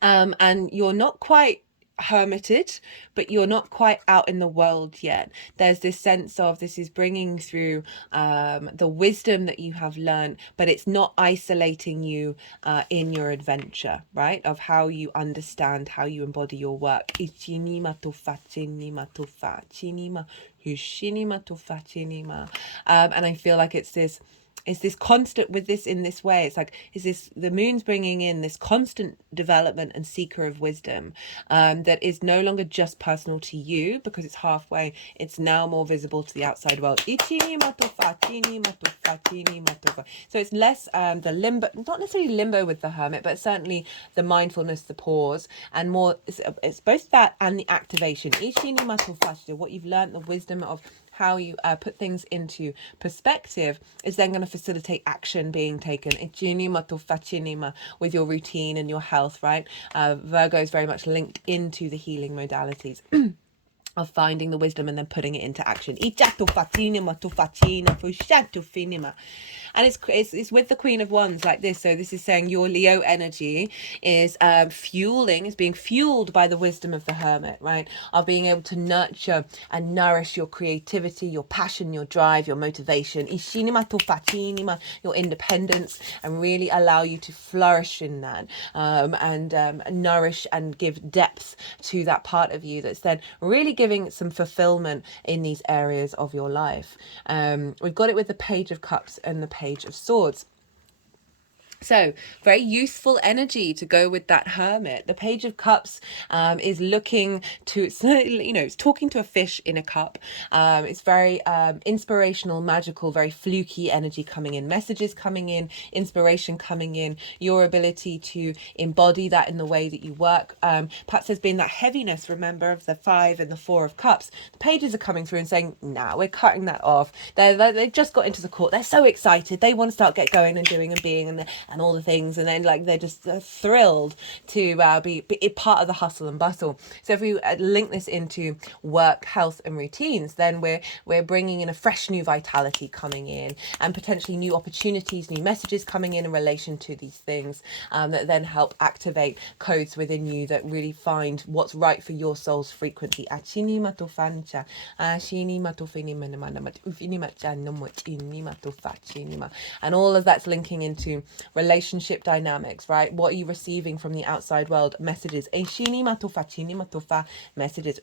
And you're not quite hermited, but you're not quite out in the world yet. There's this sense of this is bringing through the wisdom that you have learned, but it's not isolating you in your adventure, right? Of how you understand, how you embody your work. And I feel like it's this constant with this in this way. It's like, is this the moon's bringing in this constant development and seeker of wisdom that is no longer just personal to you because it's halfway. It's now more visible to the outside world. So it's less the limbo, not necessarily limbo with the hermit, but certainly the mindfulness, the pause, and more. It's both that and the activation. What you've learned, the wisdom of how you put things into perspective is then going to facilitate action being taken with your routine and your health, right? Virgo is very much linked into the healing modalities of finding the wisdom and then putting it into action. And it's with the Queen of Wands like this. So this is saying your Leo energy is being fueled by the wisdom of the Hermit, right? Of being able to nurture and nourish your creativity, your passion, your drive, your motivation, your independence, and really allow you to flourish in that and nourish and give depth to that part of you that's then really giving some fulfillment in these areas of your life. We've got it with the Page of Cups and the Page of Swords. So very youthful energy to go with that Hermit. The Page of Cups is looking to, it's talking to a fish in a cup. It's very inspirational, magical, very fluky energy coming in, messages coming in, inspiration coming in, your ability to embody that in the way that you work. Perhaps there's been that heaviness, remember, of the 5 and the 4 of Cups. The pages are coming through and saying, nah, we're cutting that off. They've just got into the court. They're so excited. They want to get going and doing and being and all the things, and then they're just thrilled to be part of the hustle and bustle. So if we link this into work, health and routines, then we're bringing in a fresh new vitality coming in, and potentially new opportunities, new messages coming in relation to these things that then help activate codes within you that really find what's right for your soul's frequency. And all of that's linking into relationship dynamics, right? What are you receiving from the outside world? Messages. Messages.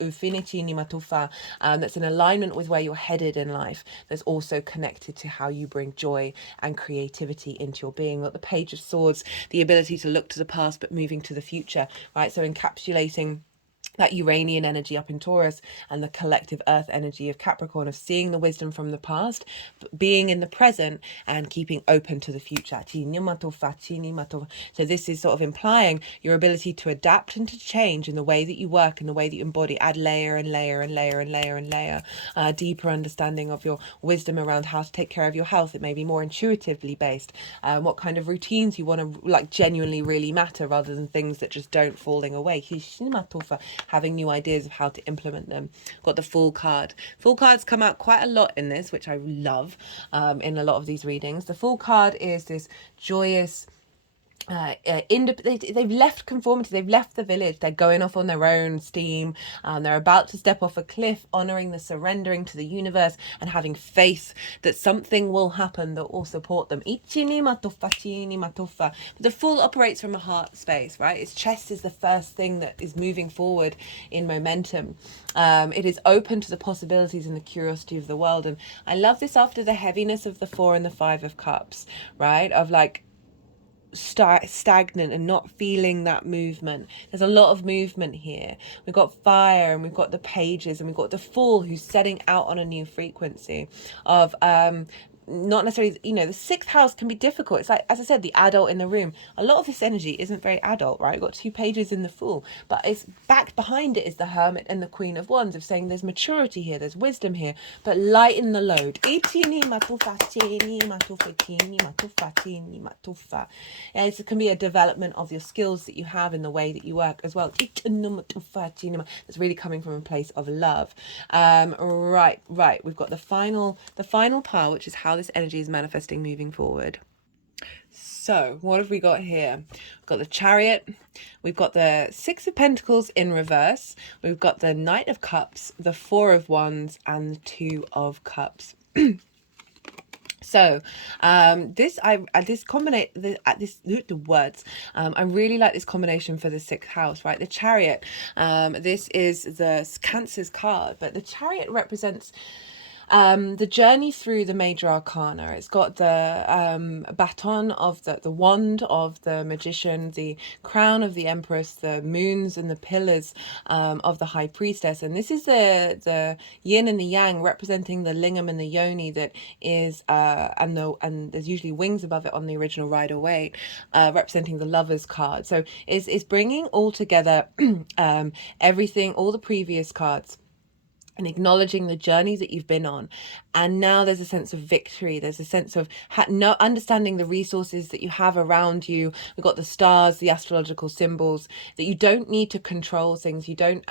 That's in alignment with where you're headed in life. That's also connected to how you bring joy and creativity into your being. Got the Page of Swords, the ability to look to the past but moving to the future, right? So encapsulating that Uranian energy up in Taurus and the collective earth energy of Capricorn, of seeing the wisdom from the past, being in the present and keeping open to the future. So this is sort of implying your ability to adapt and to change in the way that you work and the way that you embody, add layer and layer and layer and layer and layer, deeper understanding of your wisdom around how to take care of your health. It may be more intuitively based, what kind of routines you want to genuinely really matter rather than things that just don't falling away. Having new ideas of how to implement them. Got the Fool card. Fool cards come out quite a lot in this, which I love in a lot of these readings. The Fool card is this joyous, they've left conformity, they've left the village, they're going off on their own steam, they're about to step off a cliff, honoring the surrendering to the universe and having faith that something will happen that will support them. But the Fool operates from a heart space, right? Its chest is the first thing that is moving forward in momentum. It is open to the possibilities and the curiosity of the world. And I love this after the heaviness of the 4 and the 5 of Cups, right? Of stagnant and not feeling that movement. There's a lot of movement here. We've got fire and we've got the pages and we've got the Fool who's setting out on a new frequency of not necessarily, the 6th house can be difficult. It's like, as I said, the adult in the room. A lot of this energy isn't very adult, right? We've got 2 pages in the Fool, but it's back behind it is the Hermit and the Queen of Wands, of saying there's maturity here, there's wisdom here, but lighten the load. It can be a development of your skills that you have in the way that you work as well. It's really coming from a place of love. Right. We've got the final part, which is how this energy is manifesting moving forward. So what have we got here? We've got the Chariot, we've got the Six of Pentacles in reverse, we've got the Knight of Cups, the Four of Wands, and the Two of Cups. So this combination the words I really like this combination for the sixth house, right? The Chariot, this is the Cancer's card, but the Chariot represents the journey through the major arcana. It's got the baton of the wand of the magician, the crown of the empress, the moons and the pillars of the high priestess. And this is the yin and the yang, representing the lingam and the yoni, that is and there's usually wings above it on the original Rider-Waite, representing the Lovers card. So it's bringing all together everything, all the previous cards, and acknowledging the journey that you've been on. And now there's a sense of victory. There's a sense of understanding the resources that you have around you. We've got the stars, the astrological symbols, that you don't need to control things. You don't,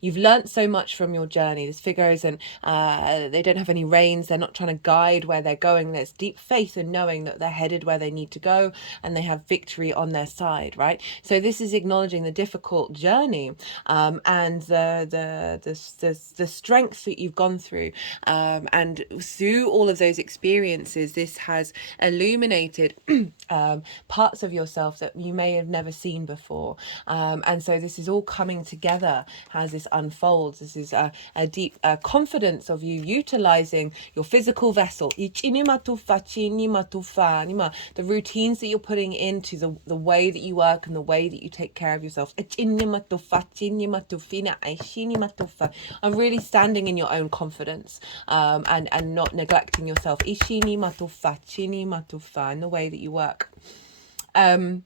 you've learnt so much from your journey. There's figures and they don't have any reins. They're not trying to guide where they're going. There's deep faith in knowing that they're headed where they need to go and they have victory on their side, right? So this is acknowledging the difficult journey and the strength that you've gone through, and through all of those experiences, this has illuminated parts of yourself that you may have never seen before, and so this is all coming together as this unfolds. This is a deep confidence of you utilizing your physical vessel, the routines that you're putting into the way that you work and the way that you take care of yourself. I'm really standing in your own confidence, and not neglecting yourself. Ishini matufa, chini matufa, in the way that you work. And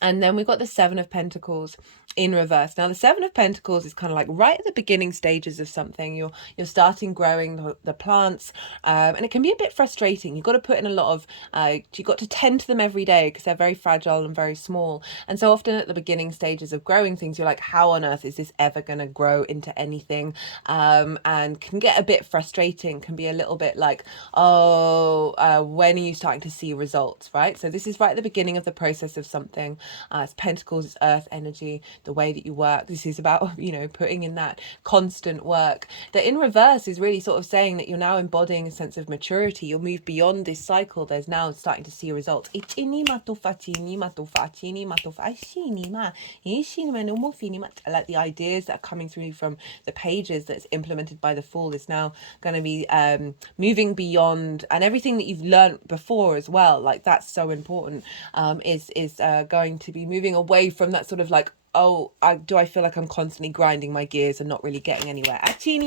then we've got the Seven of Pentacles in reverse. Now the Seven of Pentacles is kind of like right at the beginning stages of something. You're starting growing the plants, and it can be a bit frustrating. You've got to put in a lot of you've got to tend to them every day because they're very fragile and very small. And so often at the beginning stages of growing things, you're like, how on earth is this ever going to grow into anything? And can get a bit frustrating, can be a little bit like, when are you starting to see results, right? So this is right at the beginning of the process of something. It's Pentacles, it's earth energy, the way that you work. This is about, putting in that constant work. That in reverse is really sort of saying that you're now embodying a sense of maturity. You'll move beyond this cycle. There's now starting to see results. Let the ideas that are coming through from the pages that's implemented by the Fool is now going to be moving beyond, and everything that you've learned before as well, like that's so important, is going to be moving away from that sort of like, I feel like I'm constantly grinding my gears and not really getting anywhere. And then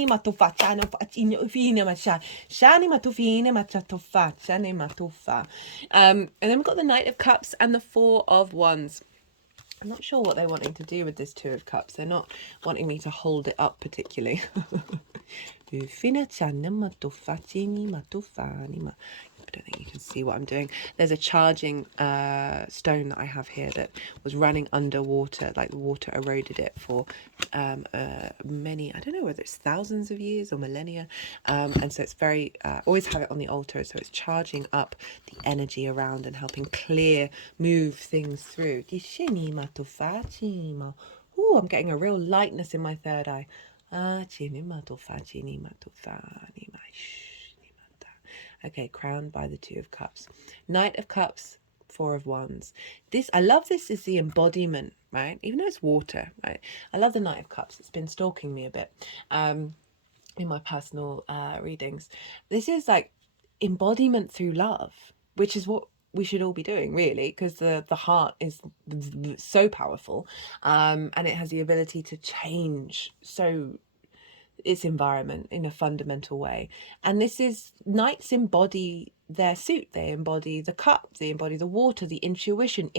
we've got the Knight of Cups and the Four of Wands. I'm not sure what they're wanting to do with this Two of Cups. They're not wanting me to hold it up particularly. I don't think you can see what I'm doing. There's a charging stone that I have here that was running underwater, like the water eroded it for many, I don't know whether it's thousands of years or millennia, and so it's very, always have it on the altar, so it's charging up the energy around and helping move things through. Ooh, I'm getting a real lightness in my third eye. Okay, crowned by the Two of Cups. Knight of Cups, Four of Wands. I love this is the embodiment, right? Even though it's water, right? I love the Knight of Cups. It's been stalking me a bit in my personal readings. This is like embodiment through love, which is what we should all be doing, really, because the heart is so powerful, and it has the ability to change its environment in a fundamental way. And this is, knights embody their suit, they embody the cup, they embody the water, the intuition,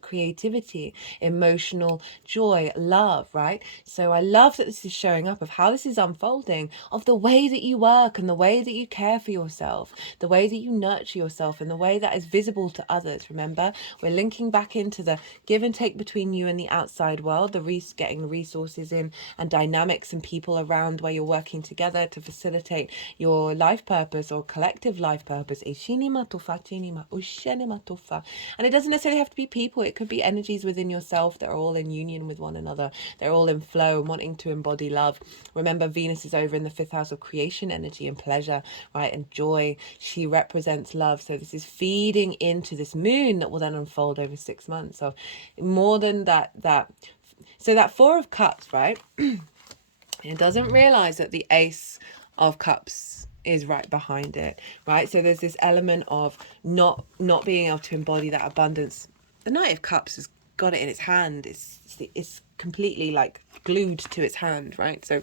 creativity, emotional joy, love, right? So I love that this is showing up of how this is unfolding, of the way that you work and the way that you care for yourself, the way that you nurture yourself, and the way that is visible to others. Remember, we're linking back into the give and take between you and the outside world, getting the resources in and dynamics and people around where you're working together to facilitate your life purpose. purpose or collective life purpose. And it doesn't necessarily have to be people. It could be energies within yourself that are all in union with one another. They're all in flow and wanting to embody love. Remember, Venus is over in the 5th house of creation energy and pleasure, right? And joy. She represents love. So this is feeding into this moon that will then unfold over 6 months. So more than that. So that 4 of Cups, right? It doesn't realize that the Ace of Cups is right behind it, right? So there's this element of not being able to embody that abundance. The Knight of Cups has got it in its hand. It's completely like glued to its hand, right? So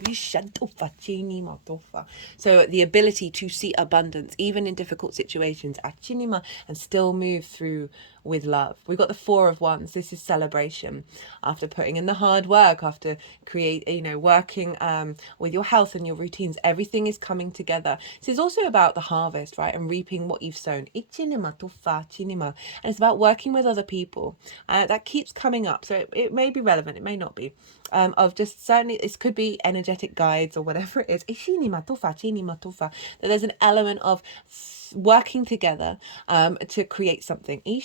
the ability to see abundance even in difficult situations and still move through with love. We've got the 4 of Wands. This is celebration after putting in the hard work, after working with your health and your routines. Everything is coming together. This is also about the harvest, right? And reaping what you've sown. And it's about working with other people. That keeps coming up. So it may be relevant, it may not be. Of just certainly, this could be energetic guides or whatever it is. That there's an element of working together to create something and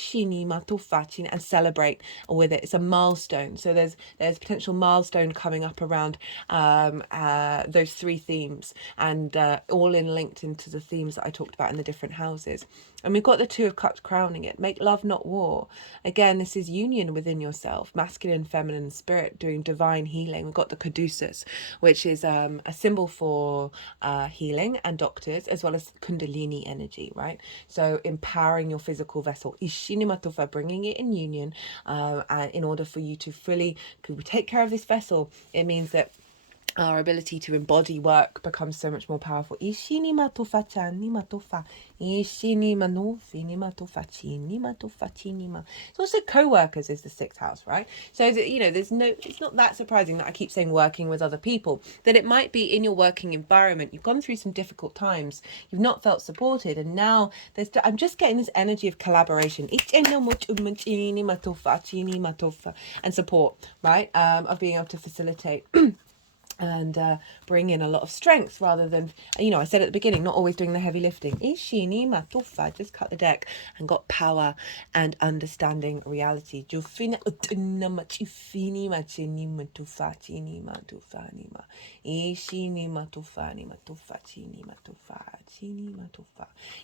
celebrate with it. It's a milestone. So there's potential milestone coming up around those 3 themes, and all linked into the themes that I talked about in the different houses. And we've got the 2 of Cups crowning it. Make love, not war. Again, this is union within yourself, masculine, feminine, spirit, doing divine healing. We've got the caduceus, which is a symbol for healing and doctors, as well as kundalini energy, right? So empowering your physical vessel, bringing it in union in order for you to fully take care of this vessel. It means that our ability to embody work becomes so much more powerful. It's also co-workers is the 6th house, right? So it's not that surprising that I keep saying working with other people, that it might be in your working environment. You've gone through some difficult times, you've not felt supported, and now I'm just getting this energy of collaboration and support, right? Of being able to facilitate and bring in a lot of strength rather than, I said at the beginning, not always doing the heavy lifting. Just cut the deck and got power and understanding reality.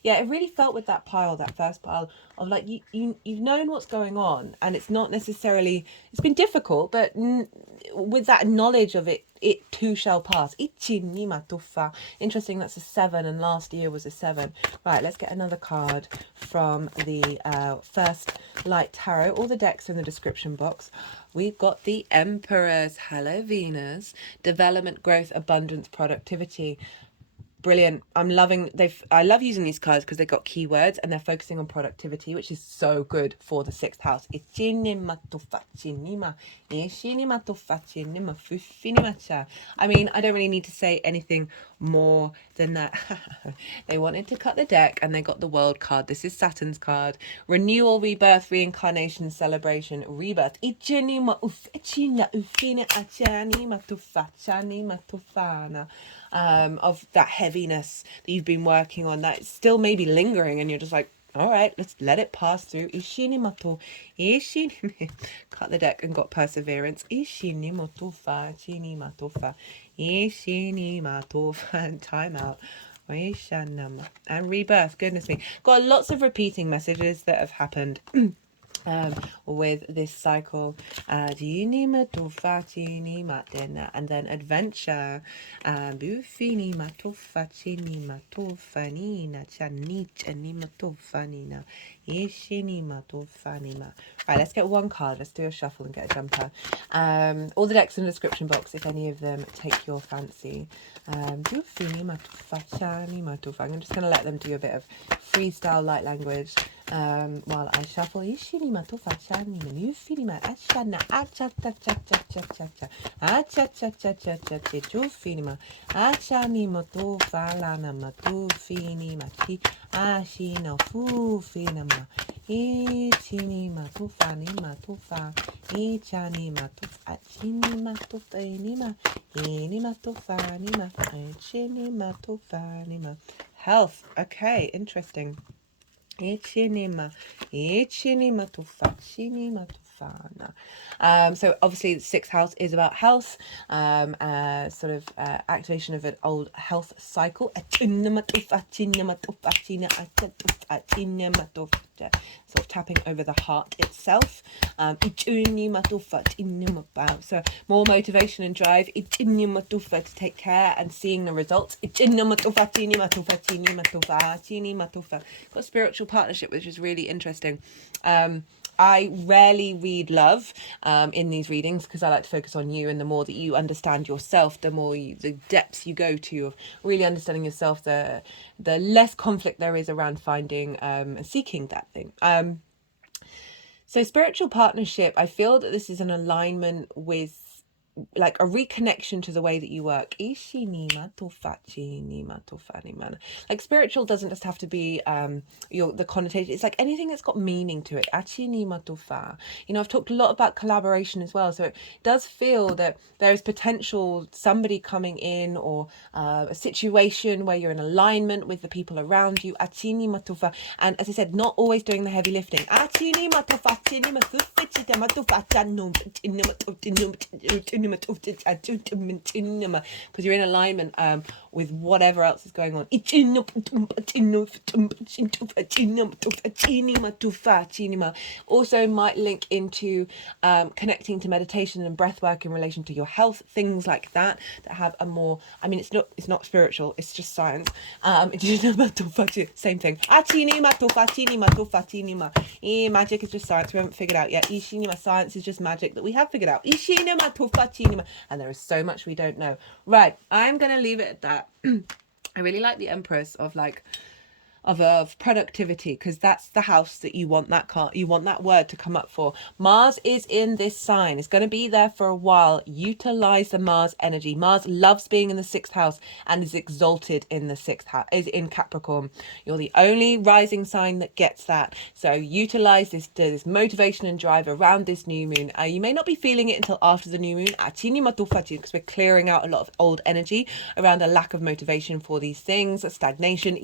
Yeah, it really felt with that pile, that first pile, of like you've known what's going on, and it's not necessarily, it's been difficult, but with that knowledge of it too shall pass. Interesting, that's a 7, and last year was a 7. Right, let's get another card from the First Light Tarot. All the decks are in the description box. We've got the Emperors. Hello, Venus. Development, growth, abundance, productivity. Brilliant. I love using these cards because they've got keywords and they're focusing on productivity, which is so good for the 6th house. I mean, I don't really need to say anything more than that. They wanted to cut the deck and they got the World card. This is Saturn's card. Renewal, rebirth, reincarnation, celebration, rebirth. Of that heaviness that you've been working on, that still may be lingering, and you're just like, all right, let's let it pass through. Cut the deck and got perseverance. Time out. And rebirth. Goodness me. Got lots of repeating messages that have happened with this cycle. And then adventure. Right, let's get one card. Let's do a shuffle and get a jumper. All the decks in the description box if any of them take your fancy. I'm just going to let them do a bit of freestyle light language while I shuffle. health. Okay, interesting. Ichinima, ichinima tufa, chinima tufana. So obviously the sixth house is about health, sort of activation of an old health cycle. Sort of tapping over the heart itself. So more motivation and drive to take care and seeing the results. Got spiritual partnership, which is really interesting. I rarely read love in these readings because I like to focus on you, and the more that you understand yourself, the more the depths you go to of really understanding yourself, the less conflict there is around finding and seeking that thing. So spiritual partnership, I feel that this is an alignment with like a reconnection to the way that you work. Like spiritual doesn't just have to be the connotation. It's like anything that's got meaning to it. You know, I've talked a lot about collaboration as well, so it does feel that there is potential somebody coming in, or a situation where you're in alignment with the people around you. And as I said, not always doing the heavy lifting, because you're in alignment with whatever else is going on. Also might link into connecting to meditation and breath work in relation to your health, things like that have a more, I mean, it's not spiritual, it's just science. Same thing. Magic is just science we haven't figured out yet. Science is just magic that we have figured out. And there is so much we don't know. Right, I'm gonna leave it at that. I really like the Empress of like of productivity, because that's the house that you want that word to come up for. Mars is in this sign. It's going to be there for a while. Utilize the Mars energy. Mars loves being in the sixth house and is exalted in the sixth house, is in Capricorn. You're the only rising sign that gets that. So utilize this motivation and drive around this new moon. You may not be feeling it until after the new moon, because we're clearing out a lot of old energy around a lack of motivation for these things, a stagnation.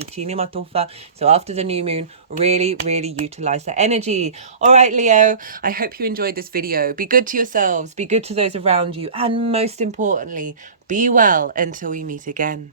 So after the new moon, really utilize that energy. All right, Leo, I hope you enjoyed this video. Be good to yourselves, be good to those around you, and most importantly, be well until we meet again.